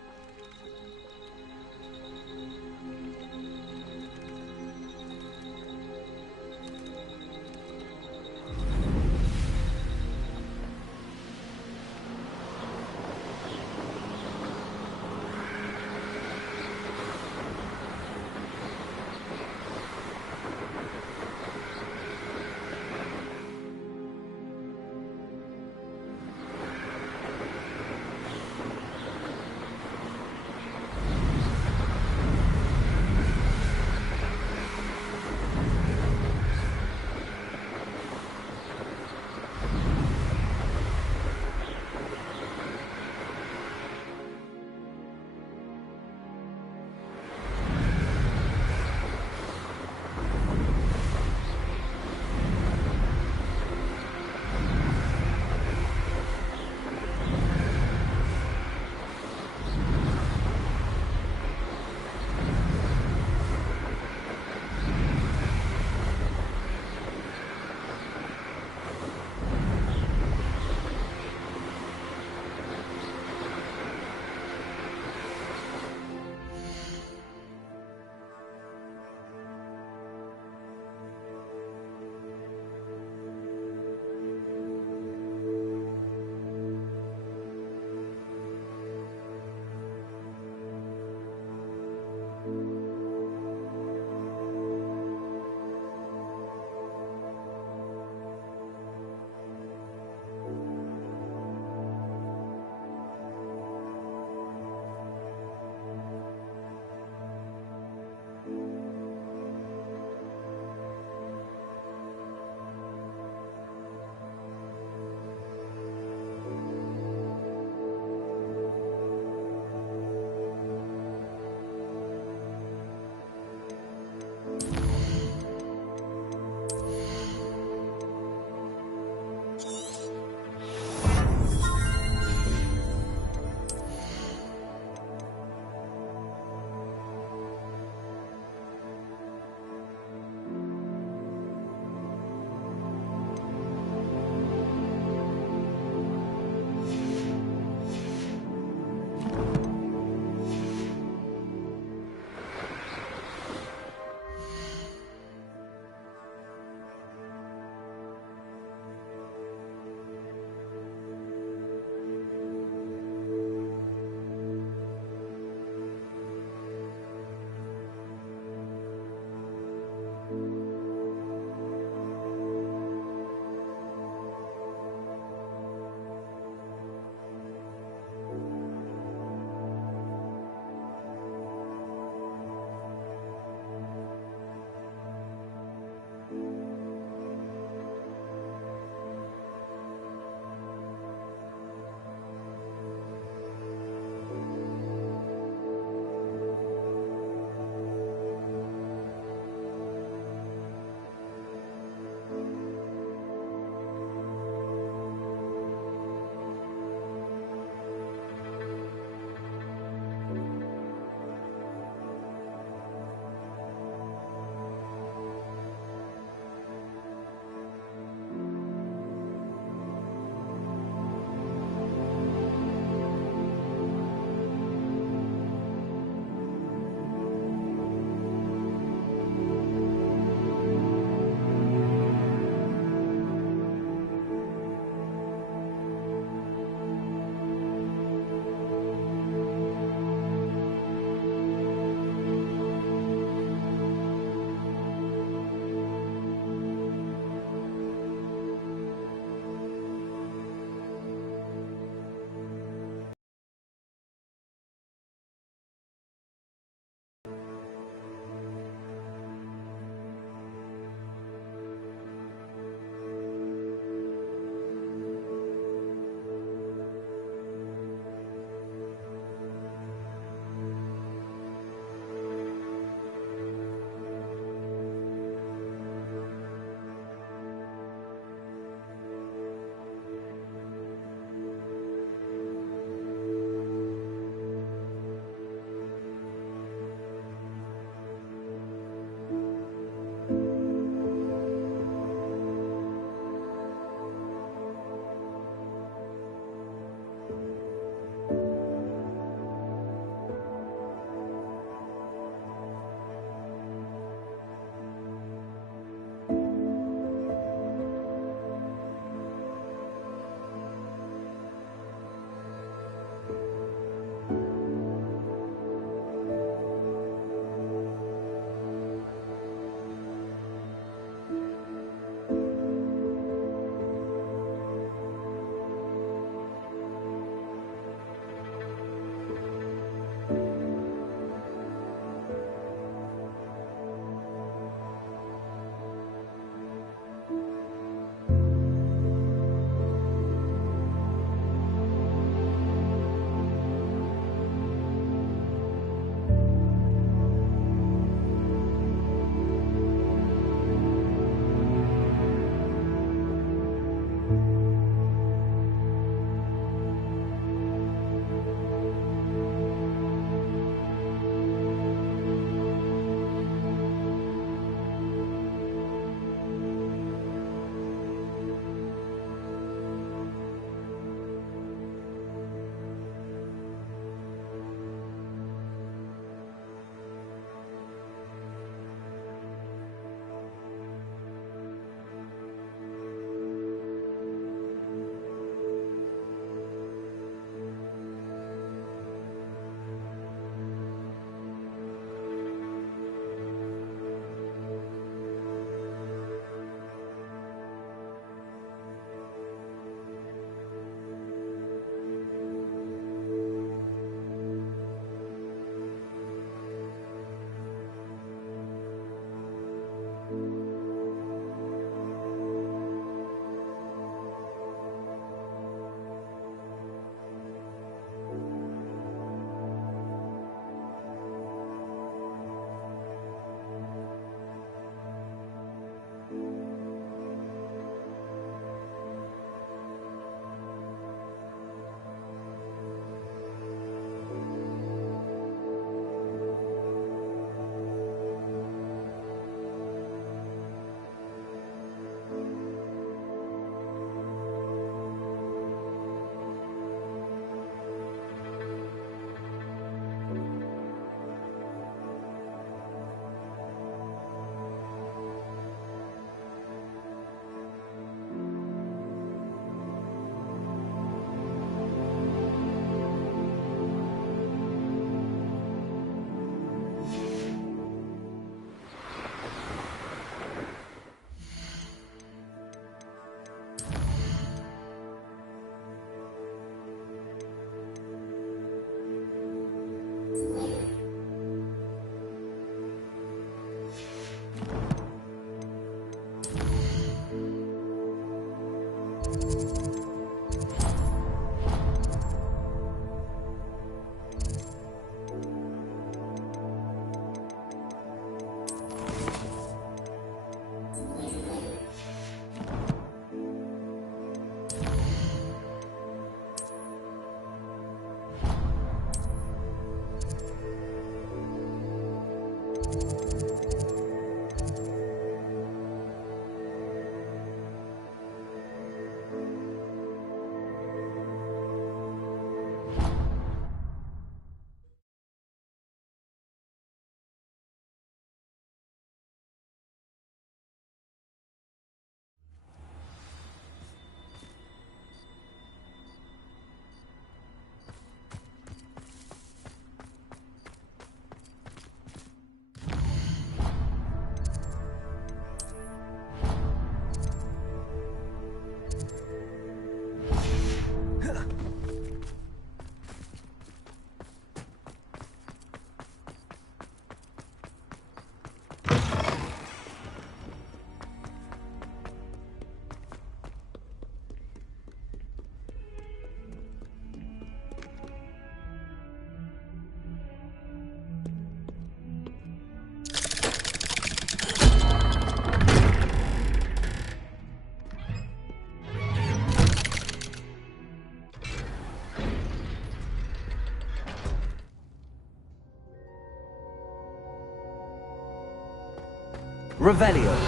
Revelio.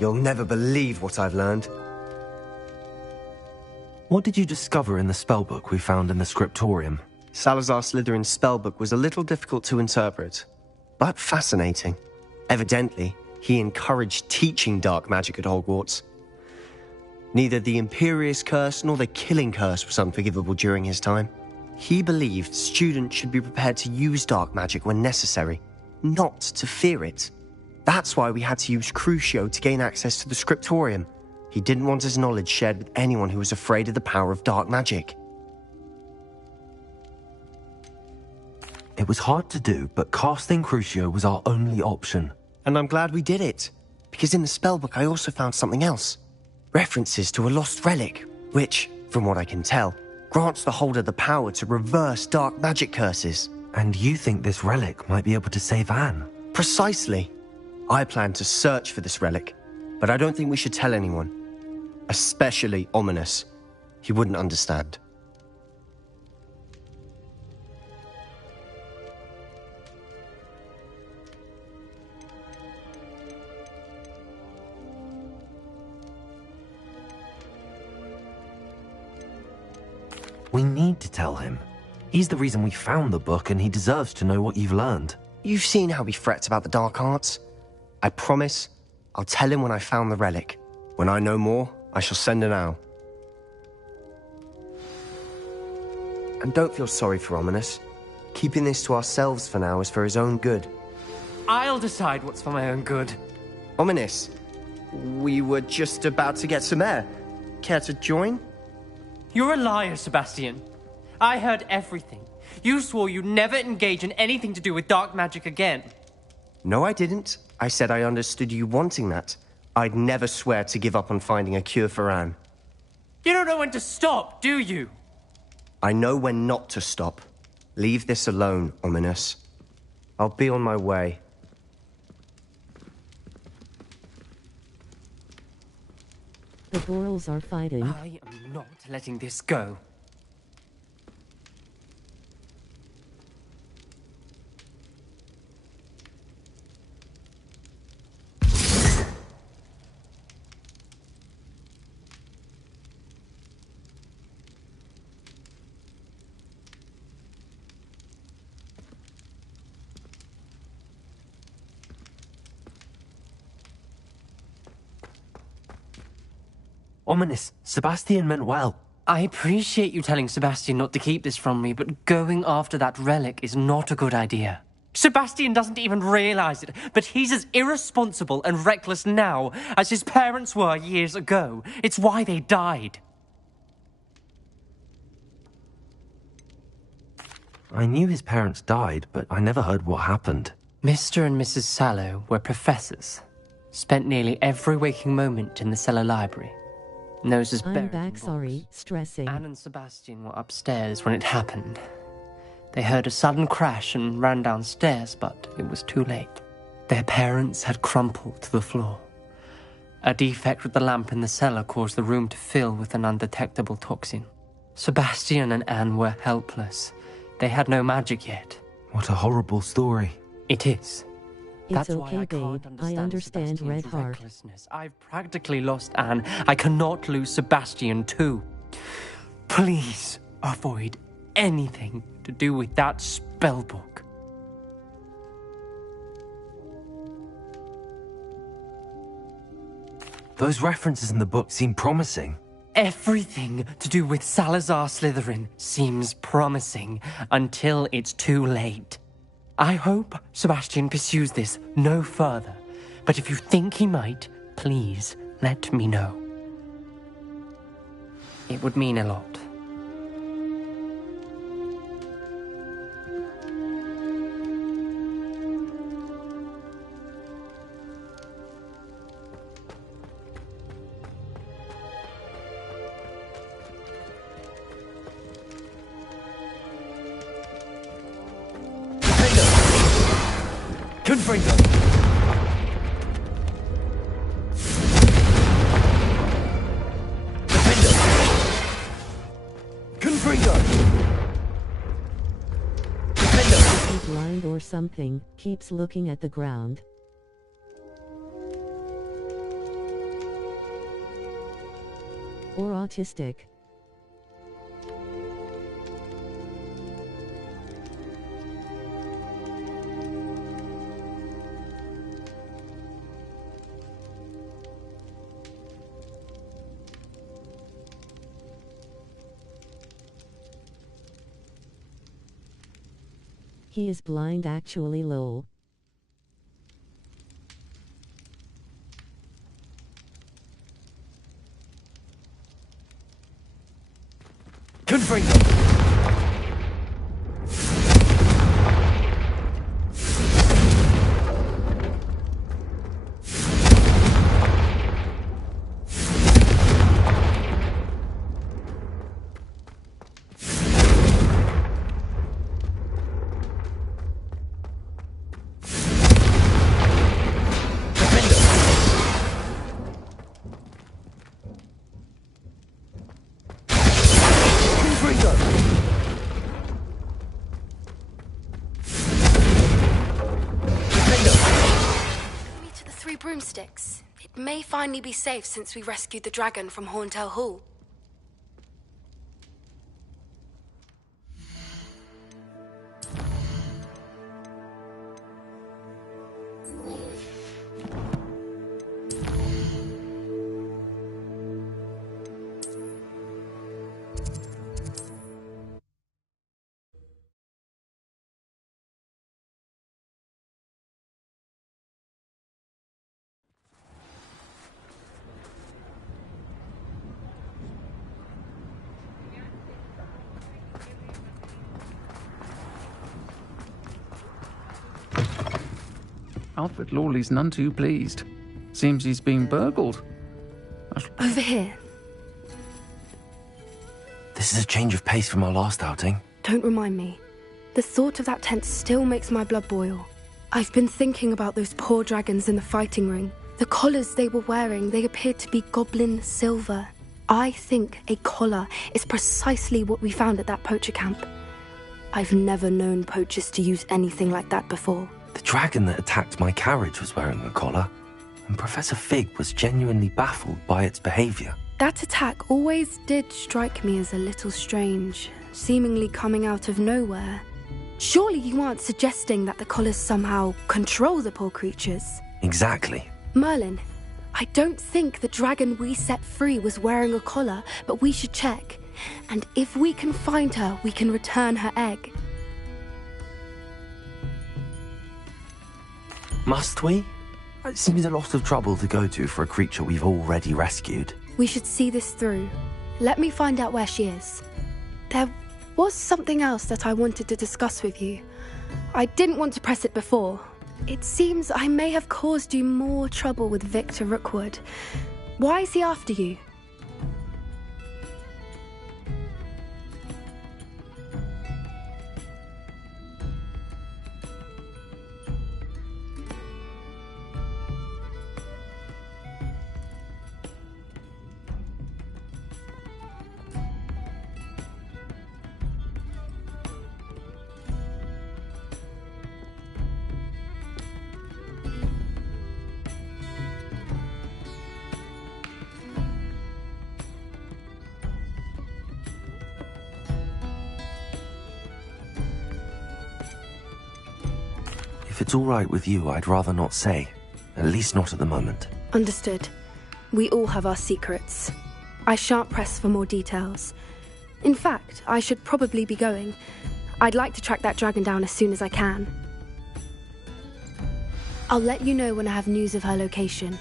You'll never believe what I've learned. What did you discover in the spellbook we found in the scriptorium? Salazar Slytherin's spellbook was a little difficult to interpret, but fascinating. Evidently, he encouraged teaching dark magic at Hogwarts. Neither the Imperious Curse nor the Killing Curse was unforgivable during his time. He believed students should be prepared to use dark magic when necessary, not to fear it. That's why we had to use Crucio to gain access to the scriptorium. He didn't want his knowledge shared with anyone who was afraid of the power of dark magic. It was hard to do, but casting Crucio was our only option. And I'm glad we did it, because in the spellbook I also found something else. References to a lost relic, which, from what I can tell, grants the holder the power to reverse dark magic curses. And you think this relic might be able to save Anne? Precisely. I plan to search for this relic, but I don't think we should tell anyone. Especially Ominous. He wouldn't understand. We need to tell him. He's the reason we found the book, and he deserves to know what you've learned. You've seen how he frets about the dark arts. I promise I'll tell him when I found the relic. When I know more, I shall send an owl. And don't feel sorry for Ominous. Keeping this to ourselves for now is for his own good. I'll decide what's for my own good. Ominous, we were just about to get some air. Care to join? You're a liar, Sebastian. I heard everything. You swore you'd never engage in anything to do with dark magic again. No, I didn't. I said I understood you wanting that. I'd never swear to give up on finding a cure for Anne. You don't know when to stop, do you? I know when not to stop. Leave this alone, Ominous. I'll be on my way. The Borals are fighting. I am not letting this go. Ominous, Sebastian meant well. I appreciate you telling Sebastian not to keep this from me, but going after that relic is not a good idea. Sebastian doesn't even realize it, but he's as irresponsible and reckless now as his parents were years ago. It's why they died. I knew his parents died, but I never heard what happened. Mr. and Mrs. Sallow were professors. Spent nearly every waking moment in the cellar library. Noses buried I'm back, in sorry, books. stressing. Anne and Sebastian were upstairs when it happened. They heard a sudden crash and ran downstairs, but it was too late. Their parents had crumpled to the floor. A defect with the lamp in the cellar caused the room to fill with an undetectable toxin. Sebastian and Anne were helpless. They had no magic yet. What a horrible story. It is. It's That's why okay, I can't babe. I understand, Sebastian's Red Heart. recklessness. I've practically lost Anne. I cannot lose Sebastian too. Please avoid anything to do with that spellbook. Those references in the book seem promising. Everything to do with Salazar Slytherin seems promising until it's too late. I hope Sebastian pursues this no further, but if you think he might, please let me know. It would mean a lot. Confringo! Confringo! Is he blind or something? Keeps looking at the ground. Or autistic. He is blind actually, lol. Confringo! Broomsticks. It may finally be safe since we rescued the dragon from Horntail Hall. Alfred Lawley's none too pleased. Seems he's been burgled. Over here. This is a change of pace from our last outing. Don't remind me. The thought of that tent still makes my blood boil. I've been thinking about those poor dragons in the fighting ring. The collars they were wearing, they appeared to be goblin silver. I think a collar is precisely what we found at that poacher camp. I've never known poachers to use anything like that before. The dragon that attacked my carriage was wearing a collar, and Professor Fig was genuinely baffled by its behaviour. That attack always did strike me as a little strange, seemingly coming out of nowhere. Surely you aren't suggesting that the collars somehow control the poor creatures? Exactly. Merlin, I don't think the dragon we set free was wearing a collar, but we should check. And if we can find her, we can return her egg. Must we? It seems a lot of trouble to go to for a creature we've already rescued. We should see this through. Let me find out where she is. There was something else that I wanted to discuss with you. I didn't want to press it before, It seems I may have caused you more trouble with Victor Rookwood. Why is he after you? If it's all right with you, I'd rather not say. At least not at the moment. Understood. We all have our secrets. I shan't press for more details. In fact, I should probably be going. I'd like to track that dragon down as soon as I can. I'll let you know when I have news of her location.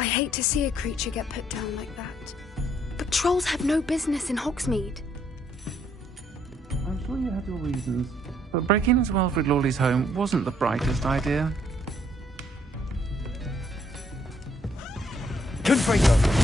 I hate to see a creature get put down like that. But trolls have no business in Hogsmeade. I'm sure you had your reasons, but breaking into Wilfred Lawley's home wasn't the brightest idea. Confringo!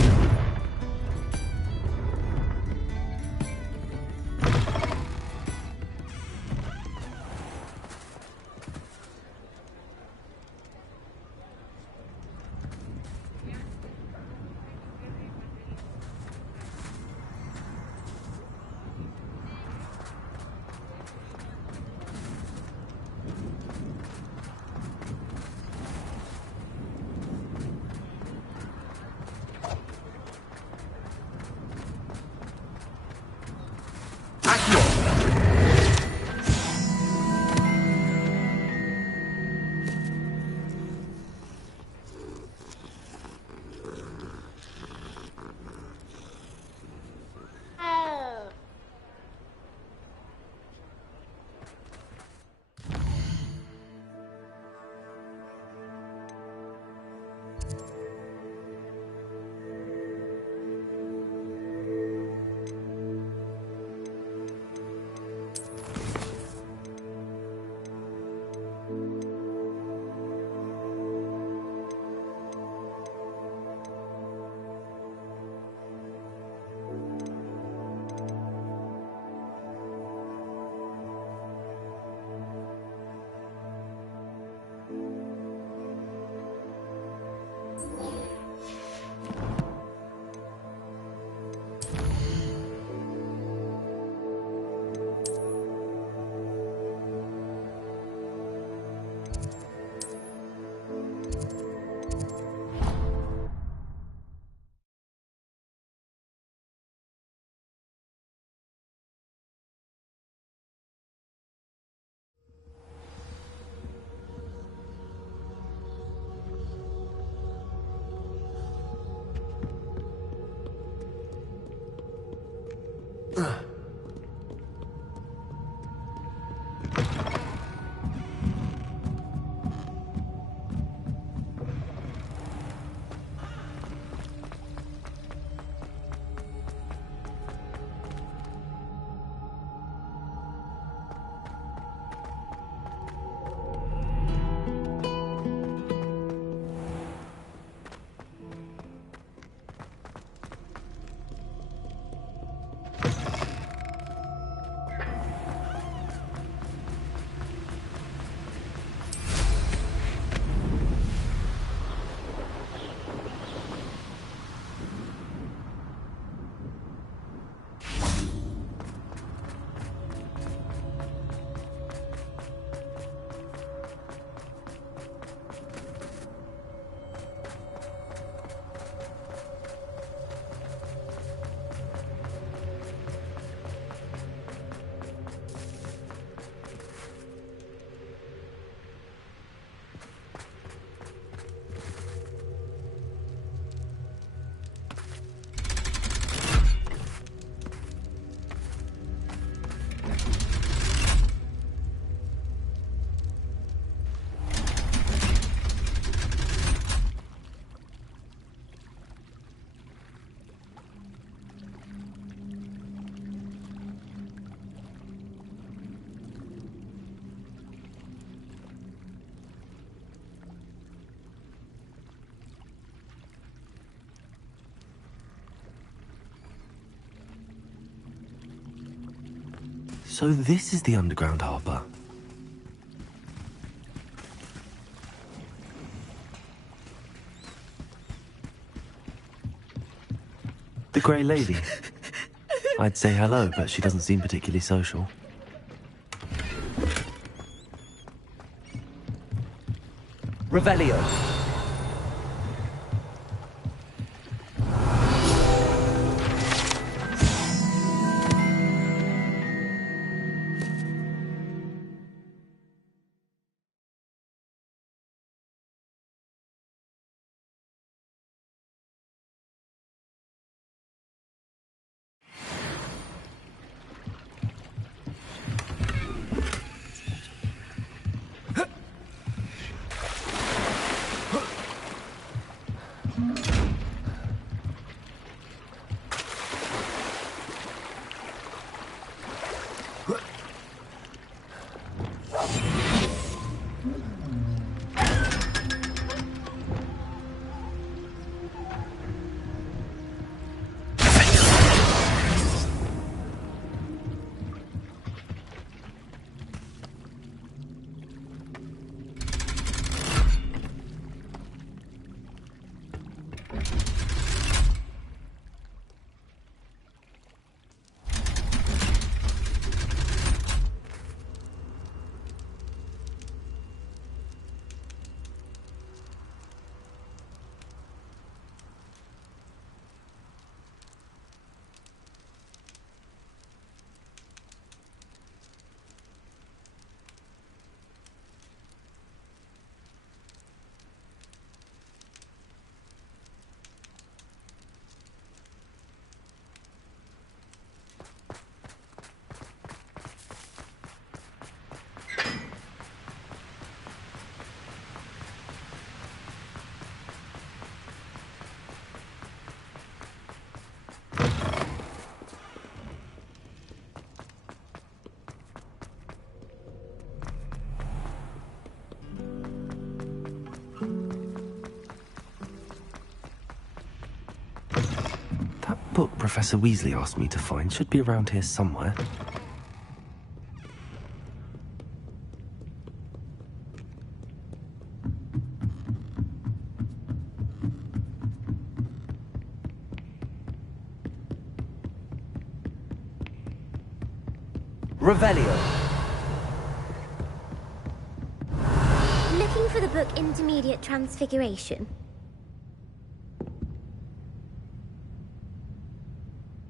So this is the underground harbour. The Grey Lady. I'd say hello, but she doesn't seem particularly social. Revelio. Professor Weasley asked me to find should be around here somewhere. Revelio. Looking for the book Intermediate Transfiguration?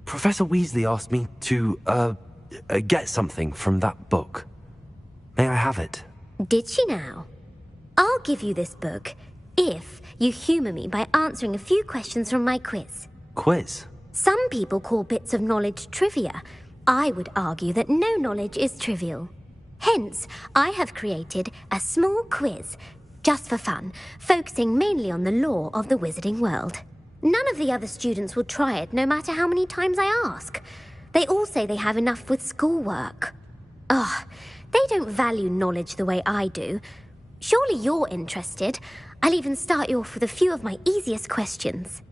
Professor Weasley asked me to, get something from that book. May I have it? Did she now? I'll give you this book if you humour me by answering a few questions from my quiz. Quiz? Some people call bits of knowledge trivia. I would argue that no knowledge is trivial. Hence, I have created a small quiz, just for fun, focusing mainly on the lore of the wizarding world. None of the other students will try it, no matter how many times I ask. They all say they have enough with schoolwork. Ugh, they don't value knowledge the way I do. Surely you're interested. I'll even start you off with a few of my easiest questions.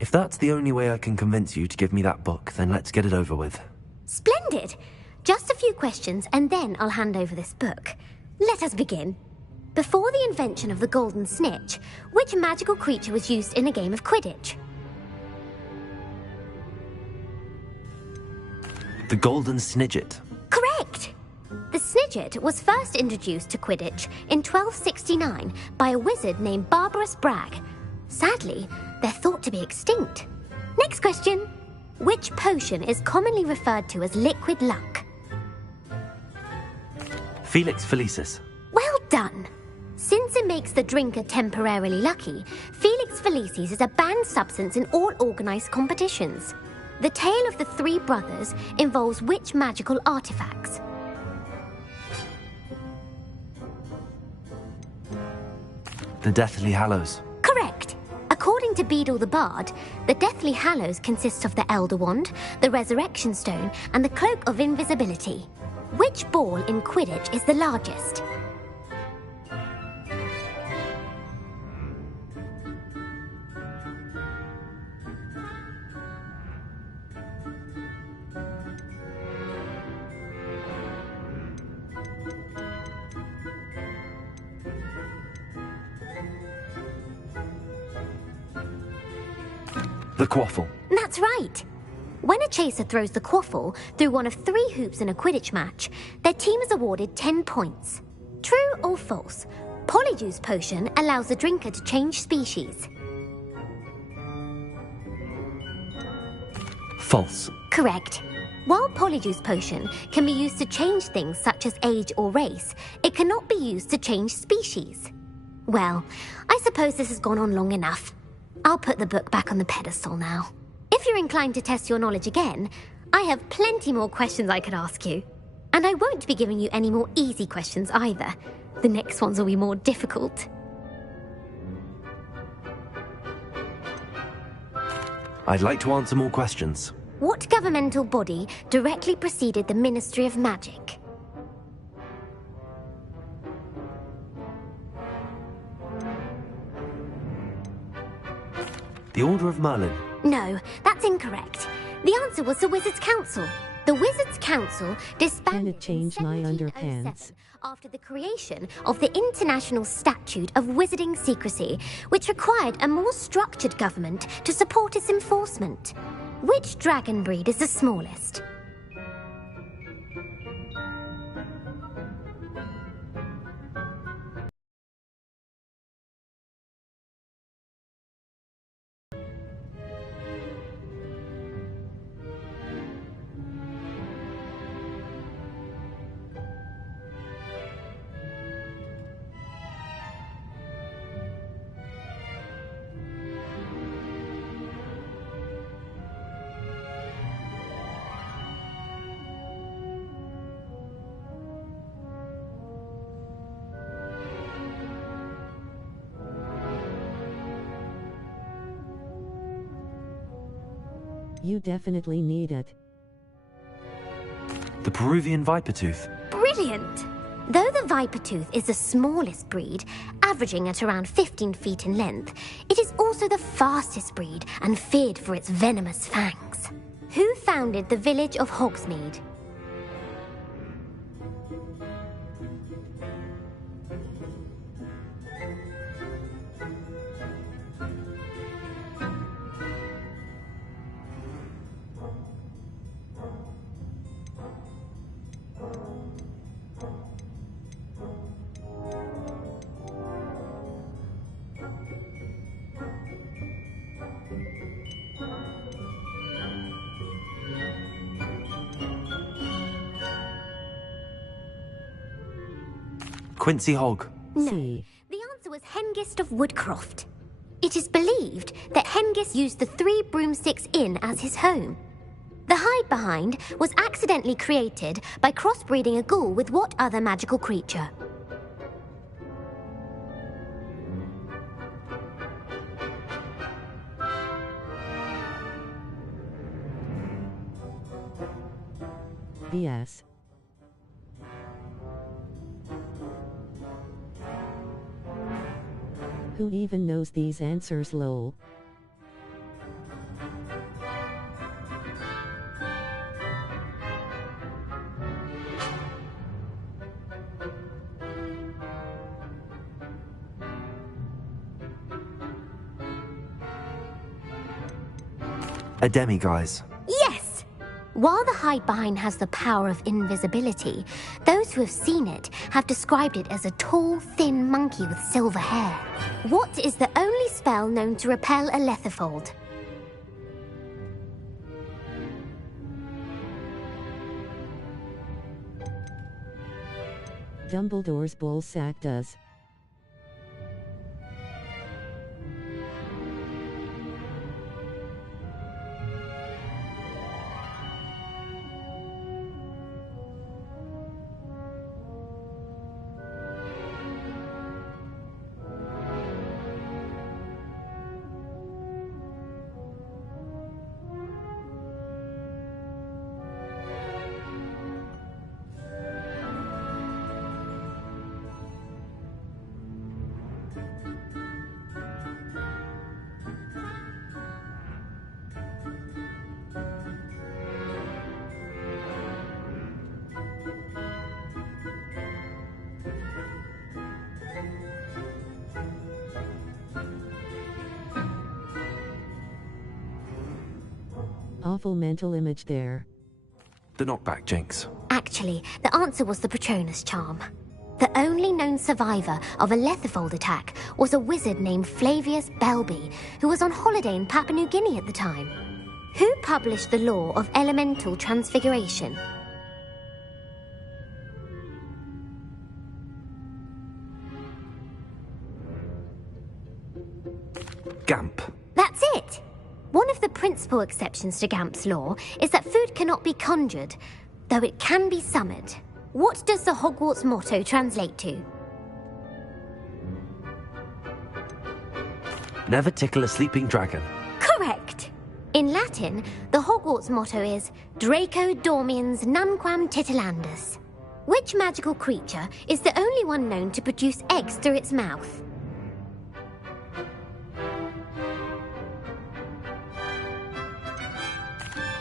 If that's the only way I can convince you to give me that book, then let's get it over with. Splendid! Just a few questions, and then I'll hand over this book. Let us begin. Before the invention of the golden snitch, which magical creature was used in a game of Quidditch? The Golden Snidget. Correct! The Snidget was first introduced to Quidditch in 1269 by a wizard named Barbarous Bragg. Sadly, they're thought to be extinct. Next question. Which potion is commonly referred to as liquid luck? Felix Felicis. Well done! Since it makes the drinker temporarily lucky, Felix Felicis is a banned substance in all organised competitions. The tale of the three brothers involves which magical artifacts? The Deathly Hallows. Correct! According to Beedle the Bard, the Deathly Hallows consists of the Elder Wand, the Resurrection Stone, and the Cloak of Invisibility. Which ball in Quidditch is the largest? The Quaffle. That's right. When a chaser throws the quaffle through one of 3 hoops in a Quidditch match, their team is awarded 10 points. True or false? Polyjuice Potion allows the drinker to change species. False. Correct. While Polyjuice Potion can be used to change things such as age or race, it cannot be used to change species. Well, I suppose this has gone on long enough. I'll put the book back on the pedestal now. If you're inclined to test your knowledge again, I have plenty more questions I could ask you. And I won't be giving you any more easy questions either. The next ones will be more difficult. I'd like to answer more questions. What governmental body directly preceded the Ministry of Magic? The Order of Merlin. No, that's incorrect. The answer was the Wizards' Council. The Wizards' Council disbanded Can it change my in 1707 underpants? after the creation of the International Statute of Wizarding Secrecy, which required a more structured government to support its enforcement. Which dragon breed is the smallest? You definitely need it. The Peruvian Viper Tooth. Brilliant! Though the viper tooth is the smallest breed, averaging at around 15 feet in length, it is also the fastest breed and feared for its venomous fangs. Who founded the village of Hogsmeade? Quincy Hogg. No, the answer was Hengist of Woodcroft. It is believed that Hengist used the Three Broomsticks Inn as his home. The hide behind was accidentally created by crossbreeding a ghoul with what other magical creature? BS. Who even knows these answers, lol? A demiguise. Yes! While the hide behind has the power of invisibility, those who have seen it have described it as a tall, thin monkey with silver hair. What is the only spell known to repel a lethifold? Dumbledore's ball sack does. Awful mental image there. The knockback jinx. Actually, the answer was the Patronus charm. The only known survivor of a lethifold attack was a wizard named Flavius Belby, who was on holiday in Papua New Guinea at the time. Who published the law of elemental transfiguration? Gamp. That's it! One of the principal exceptions to Gamp's law is that food cannot be conjured, though it can be summoned. What does the Hogwarts motto translate to? Never tickle a sleeping dragon. Correct! In Latin, the Hogwarts motto is Draco Dormiens Nunquam Titilandus. Which magical creature is the only one known to produce eggs through its mouth?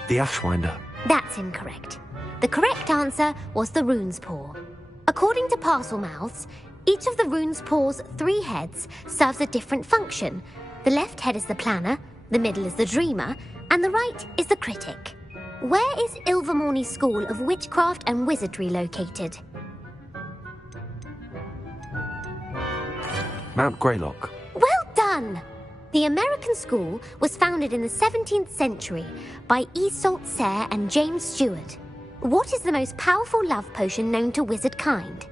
The Ashwinder. That's incorrect. The correct answer was the Rune's Paw. According to Parselmouths, each of the Rune's Paw's 3 heads serves a different function. The left head is the planner, the middle is the dreamer, and the right is the critic. Where is Ilvermorny School of Witchcraft and Wizardry located? Mount Greylock. Well done! The American school was founded in the 17th century by Iseult Sayre and James Stewart. What is the most powerful love potion known to wizard kind?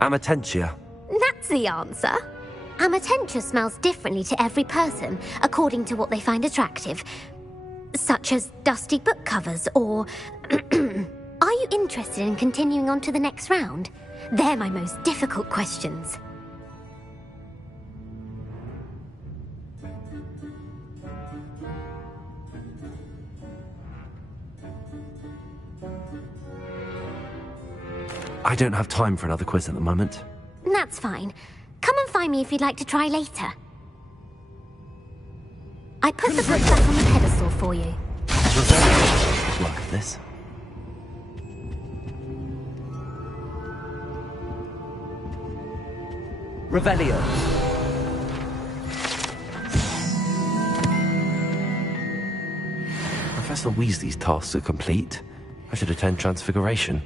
Amatentia. That's the answer. Amatentia smells differently to every person, according to what they find attractive, such as dusty book covers or... Are you interested in continuing on to the next round? They're my most difficult questions. I don't have time for another quiz at the moment. That's fine. Come and find me if you'd like to try later. I put the book back on the pedestal for you. Look at this. Revelio. Professor Weasley's tasks are complete. I should attend Transfiguration.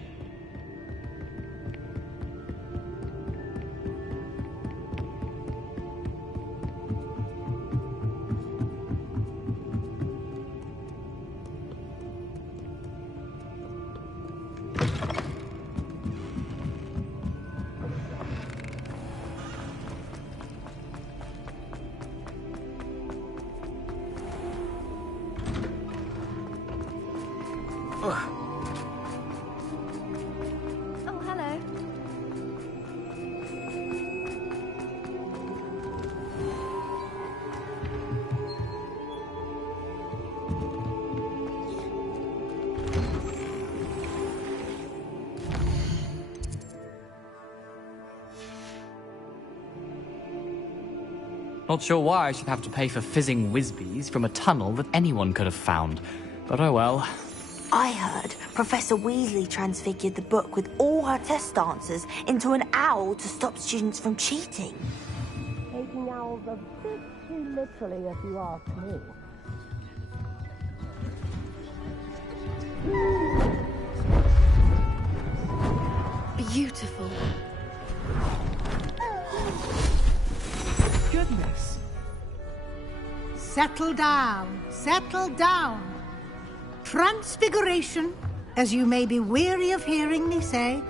Oh, hello. Not sure why I should have to pay for fizzing whizbees from a tunnel that anyone could have found. But oh well. I heard Professor Weasley transfigured the book with all her test answers into an owl to stop students from cheating. Taking owls a bit too literally, if you ask me. Beautiful. Goodness. Settle down. Settle down. Transfiguration, as you may be weary of hearing me say,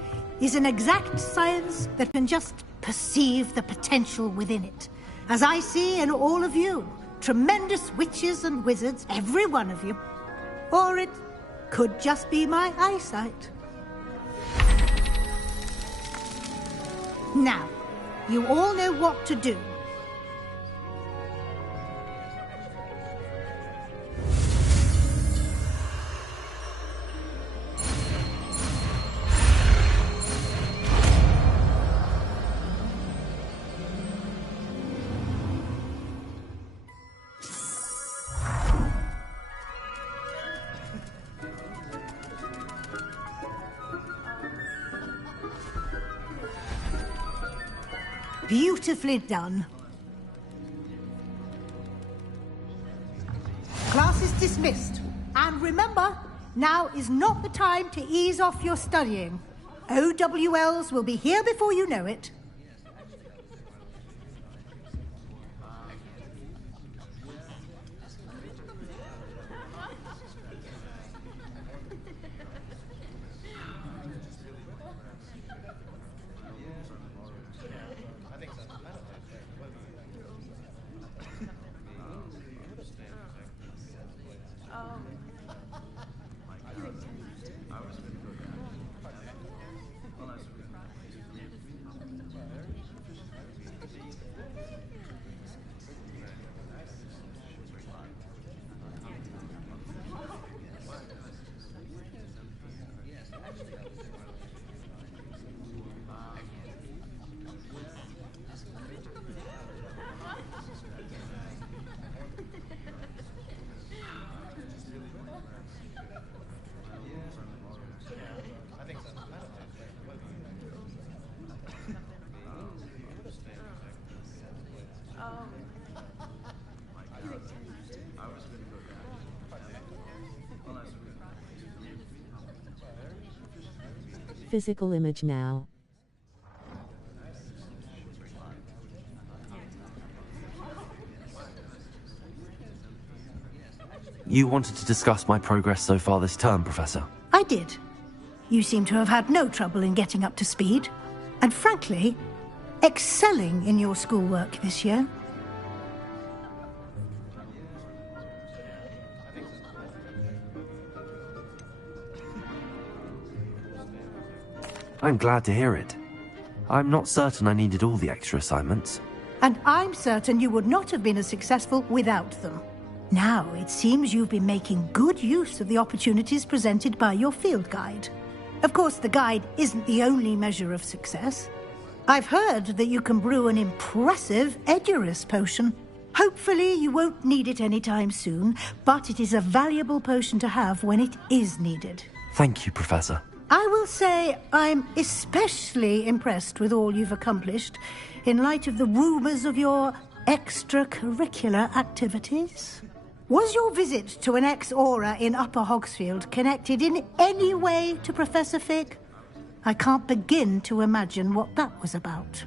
is an exact science that can just perceive the potential within it. As I see in all of you, tremendous witches and wizards, every one of you. Or it could just be my eyesight. Now, you all know what to do. Beautifully done. Class is dismissed. And remember, now is not the time to ease off your studying. OWLs will be here before you know it. Physical image now. You wanted to discuss my progress so far this term, Professor. I did. You seem to have had no trouble in getting up to speed. And frankly, excelling in your schoolwork this year. I'm glad to hear it. I'm not certain I needed all the extra assignments. And I'm certain you would not have been as successful without them. Now, it seems you've been making good use of the opportunities presented by your field guide. Of course, the guide isn't the only measure of success. I've heard that you can brew an impressive Edurus potion. Hopefully you won't need it anytime soon, but it is a valuable potion to have when it is needed. Thank you, Professor. I will say I'm especially impressed with all you've accomplished in light of the rumours of your extracurricular activities. Was your visit to an ex-aura in Upper Hogsfield connected in any way to Professor Fig? I can't begin to imagine what that was about.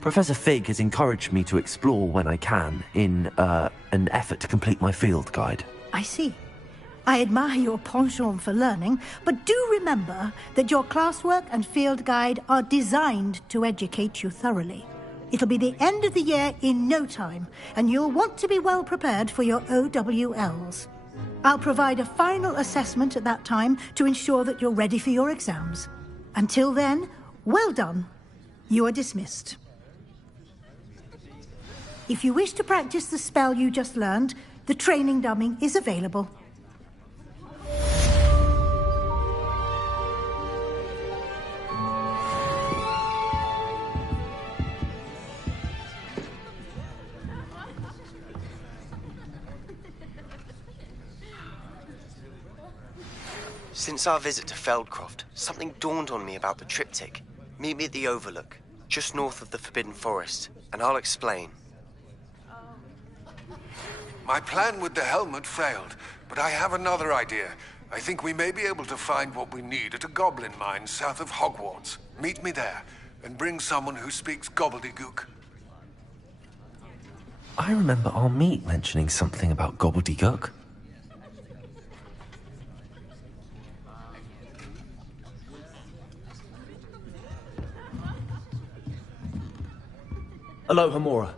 Professor Fig has encouraged me to explore when I can in an effort to complete my field guide. I see. I admire your penchant for learning, but do remember that your classwork and field guide are designed to educate you thoroughly. It'll be the end of the year in no time, and you'll want to be well prepared for your OWLs. I'll provide a final assessment at that time to ensure that you're ready for your exams. Until then, well done. You are dismissed. If you wish to practice the spell you just learned, the training dummy is available. Since our visit to Feldcroft, something dawned on me about the triptych. Meet me at the Overlook, just north of the Forbidden Forest, and I'll explain. My plan with the helmet failed, but I have another idea. I think we may be able to find what we need at a goblin mine south of Hogwarts. Meet me there, and bring someone who speaks gobbledygook. I remember our meet mentioning something about gobbledygook. Hello, Hamora.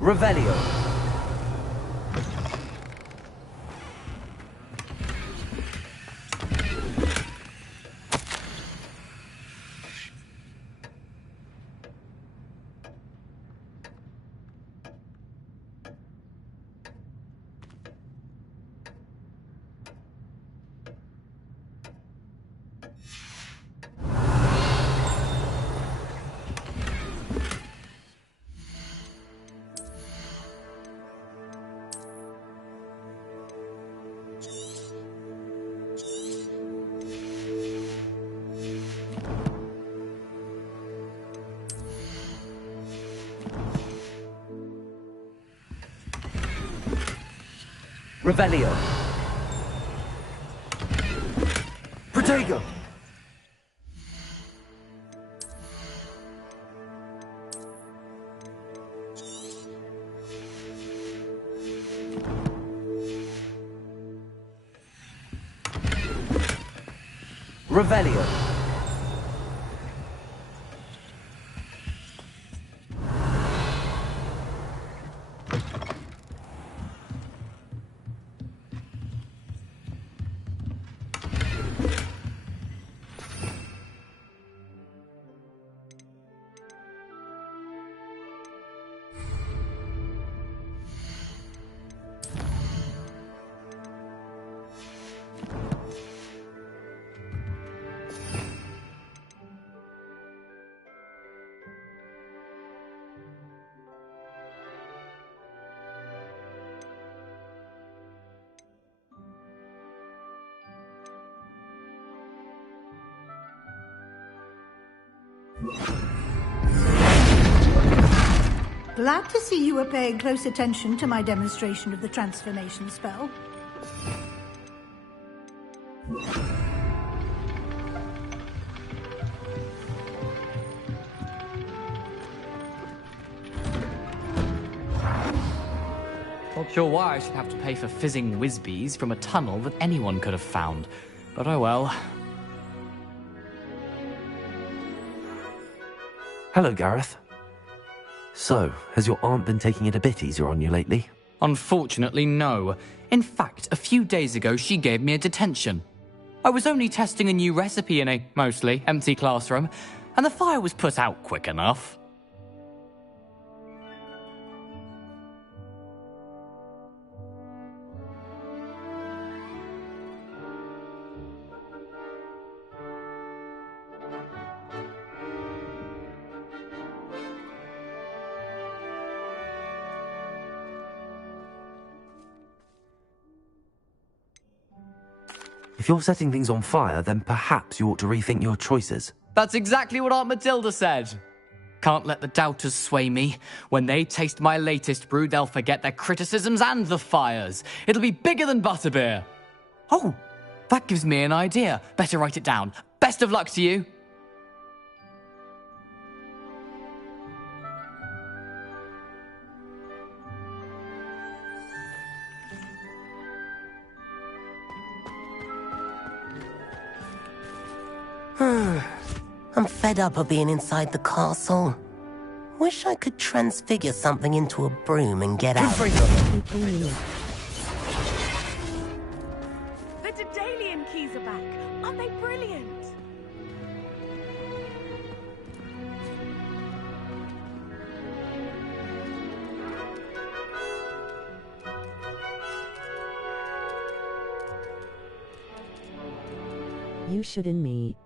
Revelio. Revelio. Protego. Revelio. Glad to see you were paying close attention to my demonstration of the transformation spell. Not sure why I should have to pay for fizzing whiz-bees from a tunnel that anyone could have found. But oh well. Hello, Gareth. So, has your aunt been taking it a bit easier on you lately? Unfortunately, no. In fact, a few days ago, she gave me a detention. I was only testing a new recipe in a mostly empty classroom, and the fire was put out quick enough. If you're setting things on fire, then perhaps you ought to rethink your choices. That's exactly what Aunt Matilda said. Can't let the doubters sway me. When they taste my latest brew, they'll forget their criticisms and the fires. It'll be bigger than butterbeer. Oh, that gives me an idea. Better write it down. Best of luck to you. I'm fed up of being inside the castle. Wish I could transfigure something into a broom and get out. The Daedalian keys are back. Aren't they brilliant? You shouldn't me.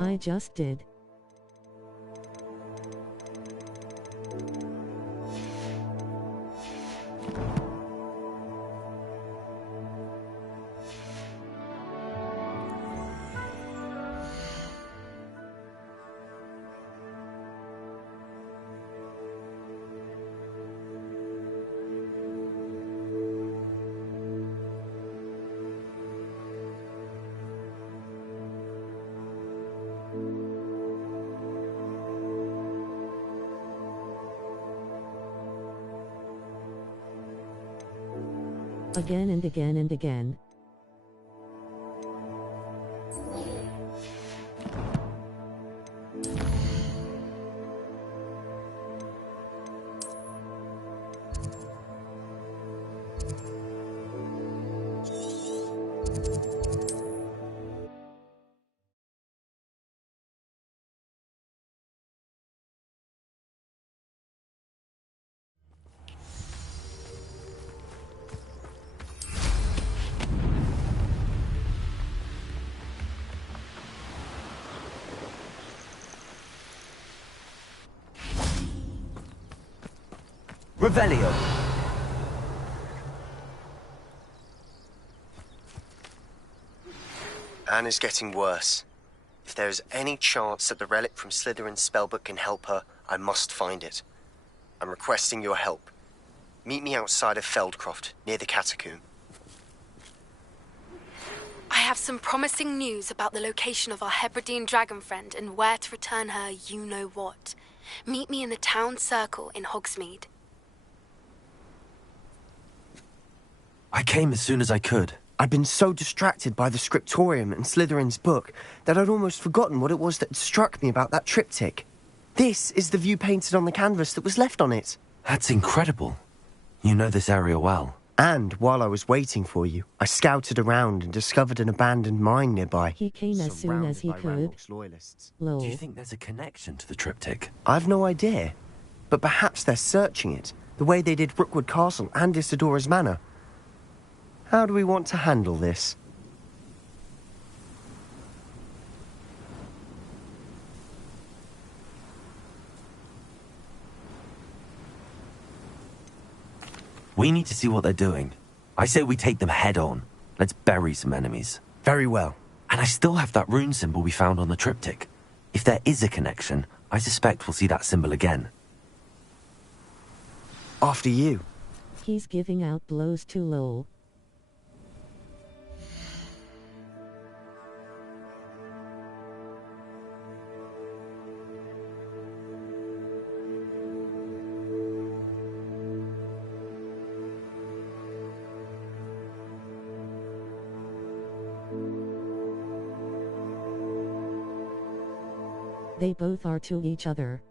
I just did. Again and again and again. Revelio. Anne is getting worse. If there is any chance that the relic from Slytherin's spellbook can help her, I must find it. I'm requesting your help. Meet me outside of Feldcroft, near the catacomb. I have some promising news about the location of our Hebridean dragon friend and where to return her you-know-what. Meet me in the town circle in Hogsmeade. I came as soon as I could. I'd been so distracted by the scriptorium and Slytherin's book that I'd almost forgotten what it was that struck me about that triptych. This is the view painted on the canvas that was left on it. That's incredible. You know this area well. And while I was waiting for you, I scouted around and discovered an abandoned mine nearby. He came as soon as he could. Lol. Do you think there's a connection to the triptych? I've no idea. But perhaps they're searching it, the way they did Rookwood Castle and Isidora's Manor. How do we want to handle this? We need to see what they're doing. I say we take them head on. Let's bury some enemies. Very well. And I still have that rune symbol we found on the triptych. If there is a connection, I suspect we'll see that symbol again. After you. He's giving out blows too low. They both are to each other.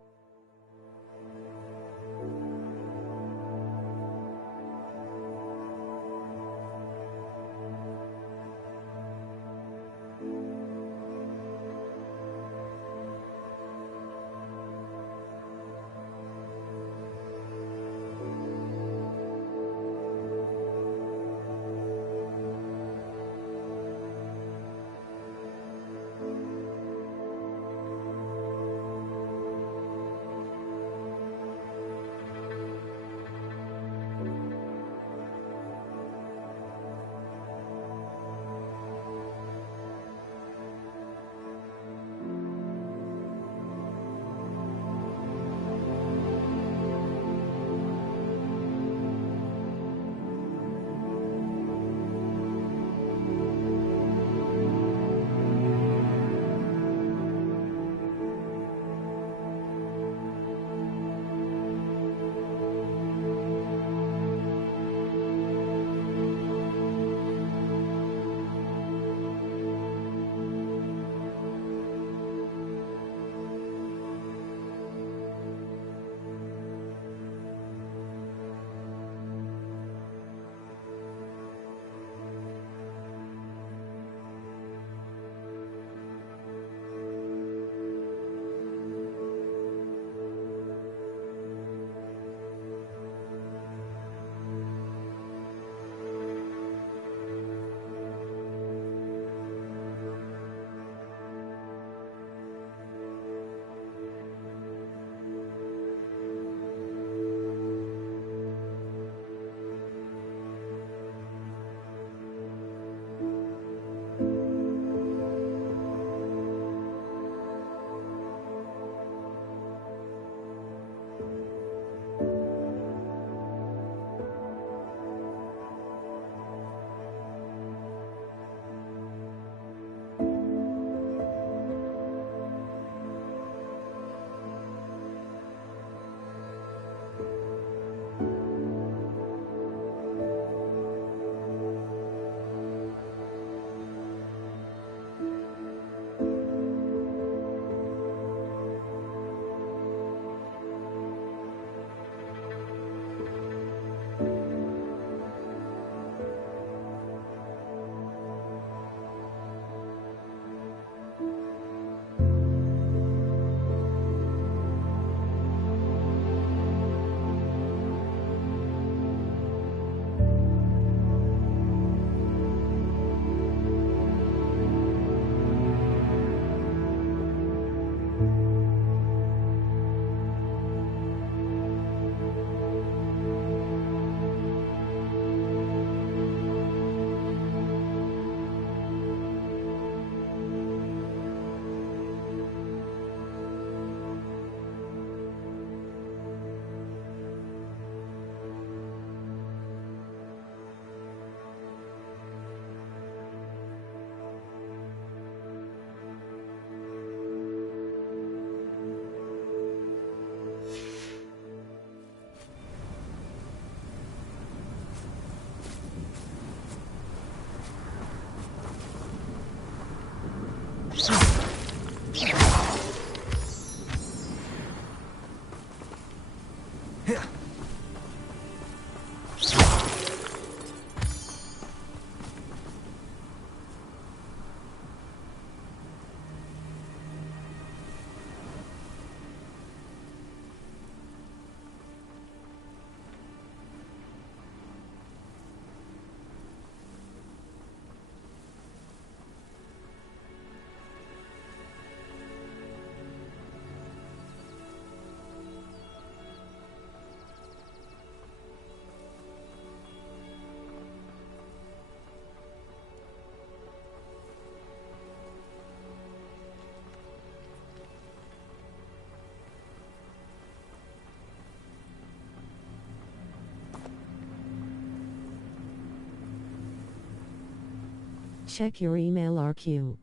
Check your email RQ.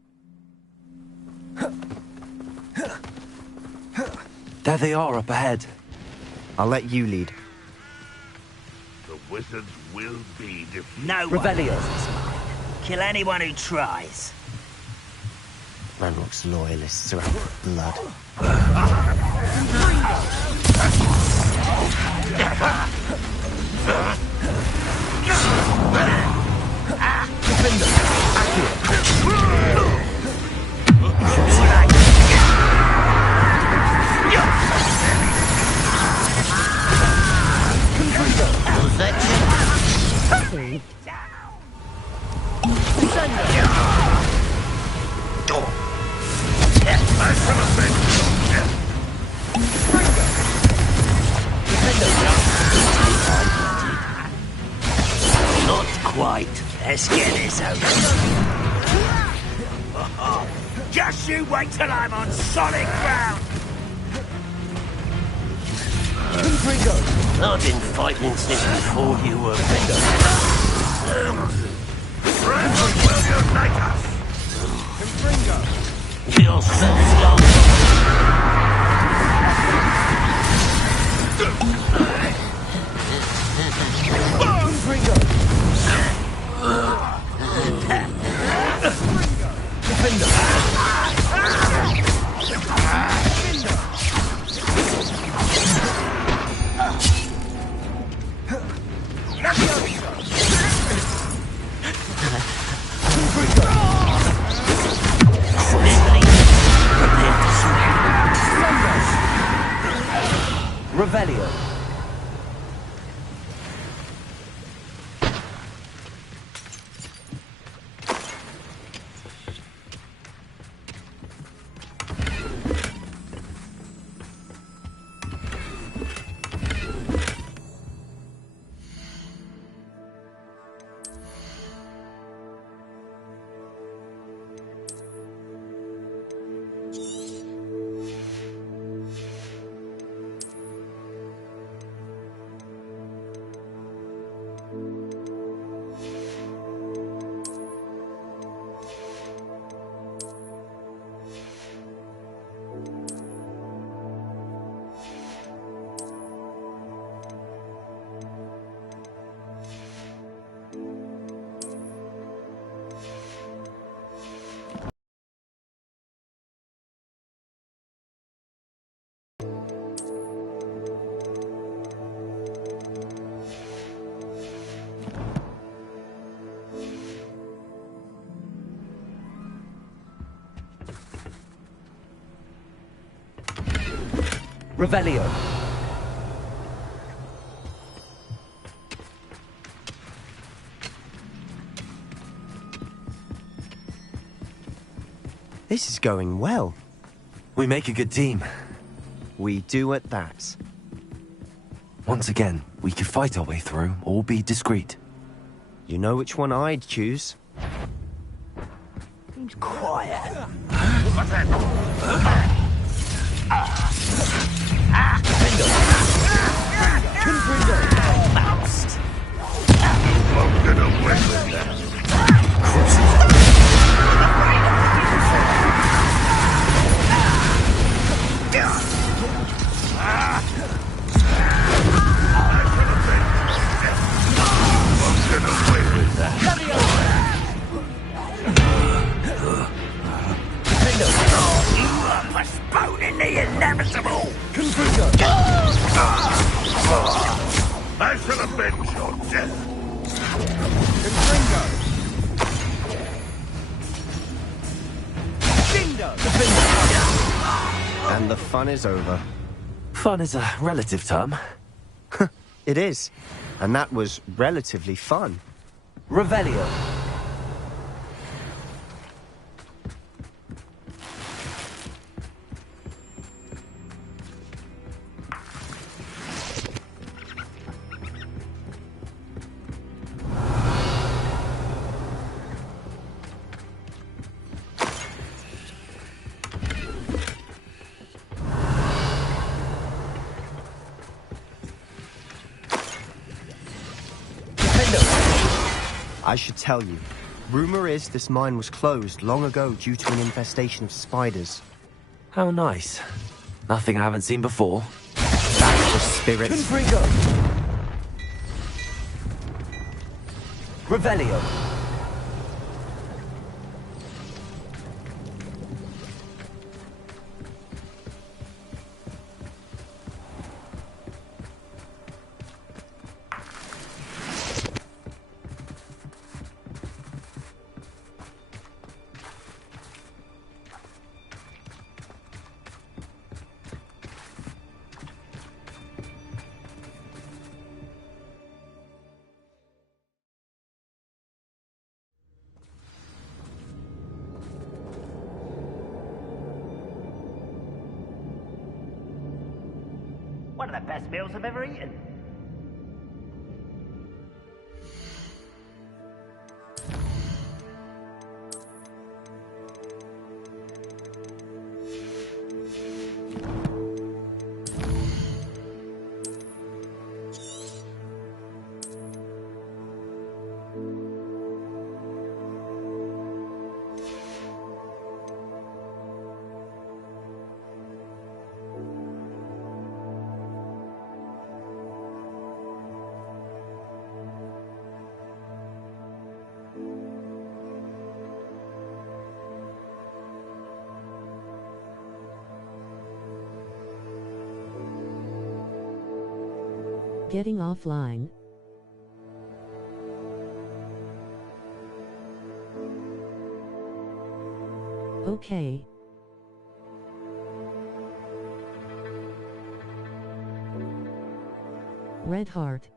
There they are up ahead. I'll let you lead. The wizards will be defeated. No Revelio. one is mine. Kill anyone who tries. Ranrock's loyalists are out for blood. Not quite. Let's get this over. Just you wait till I'm on solid ground. I've been fighting since before you were bigger. Will unite us? You're so long. Revelio. Revelio. This is going well. We make a good team. We do at that. Once again, we could fight our way through or be discreet. You know which one I'd choose? Seems quiet. What's that? Bounced. I'm gonna win with that. Postponing the inevitable. I shall avenge your death. And the fun is over. Fun is a relative term. It is. And that was relatively fun. Revelio. I should tell you, Rumor is this mine was closed long ago due to an infestation of spiders. How nice. Nothing I haven't seen before. That's just spirit. Confringo! Revelio! One of the best meals I've ever eaten. Getting offline. Okay. Red heart.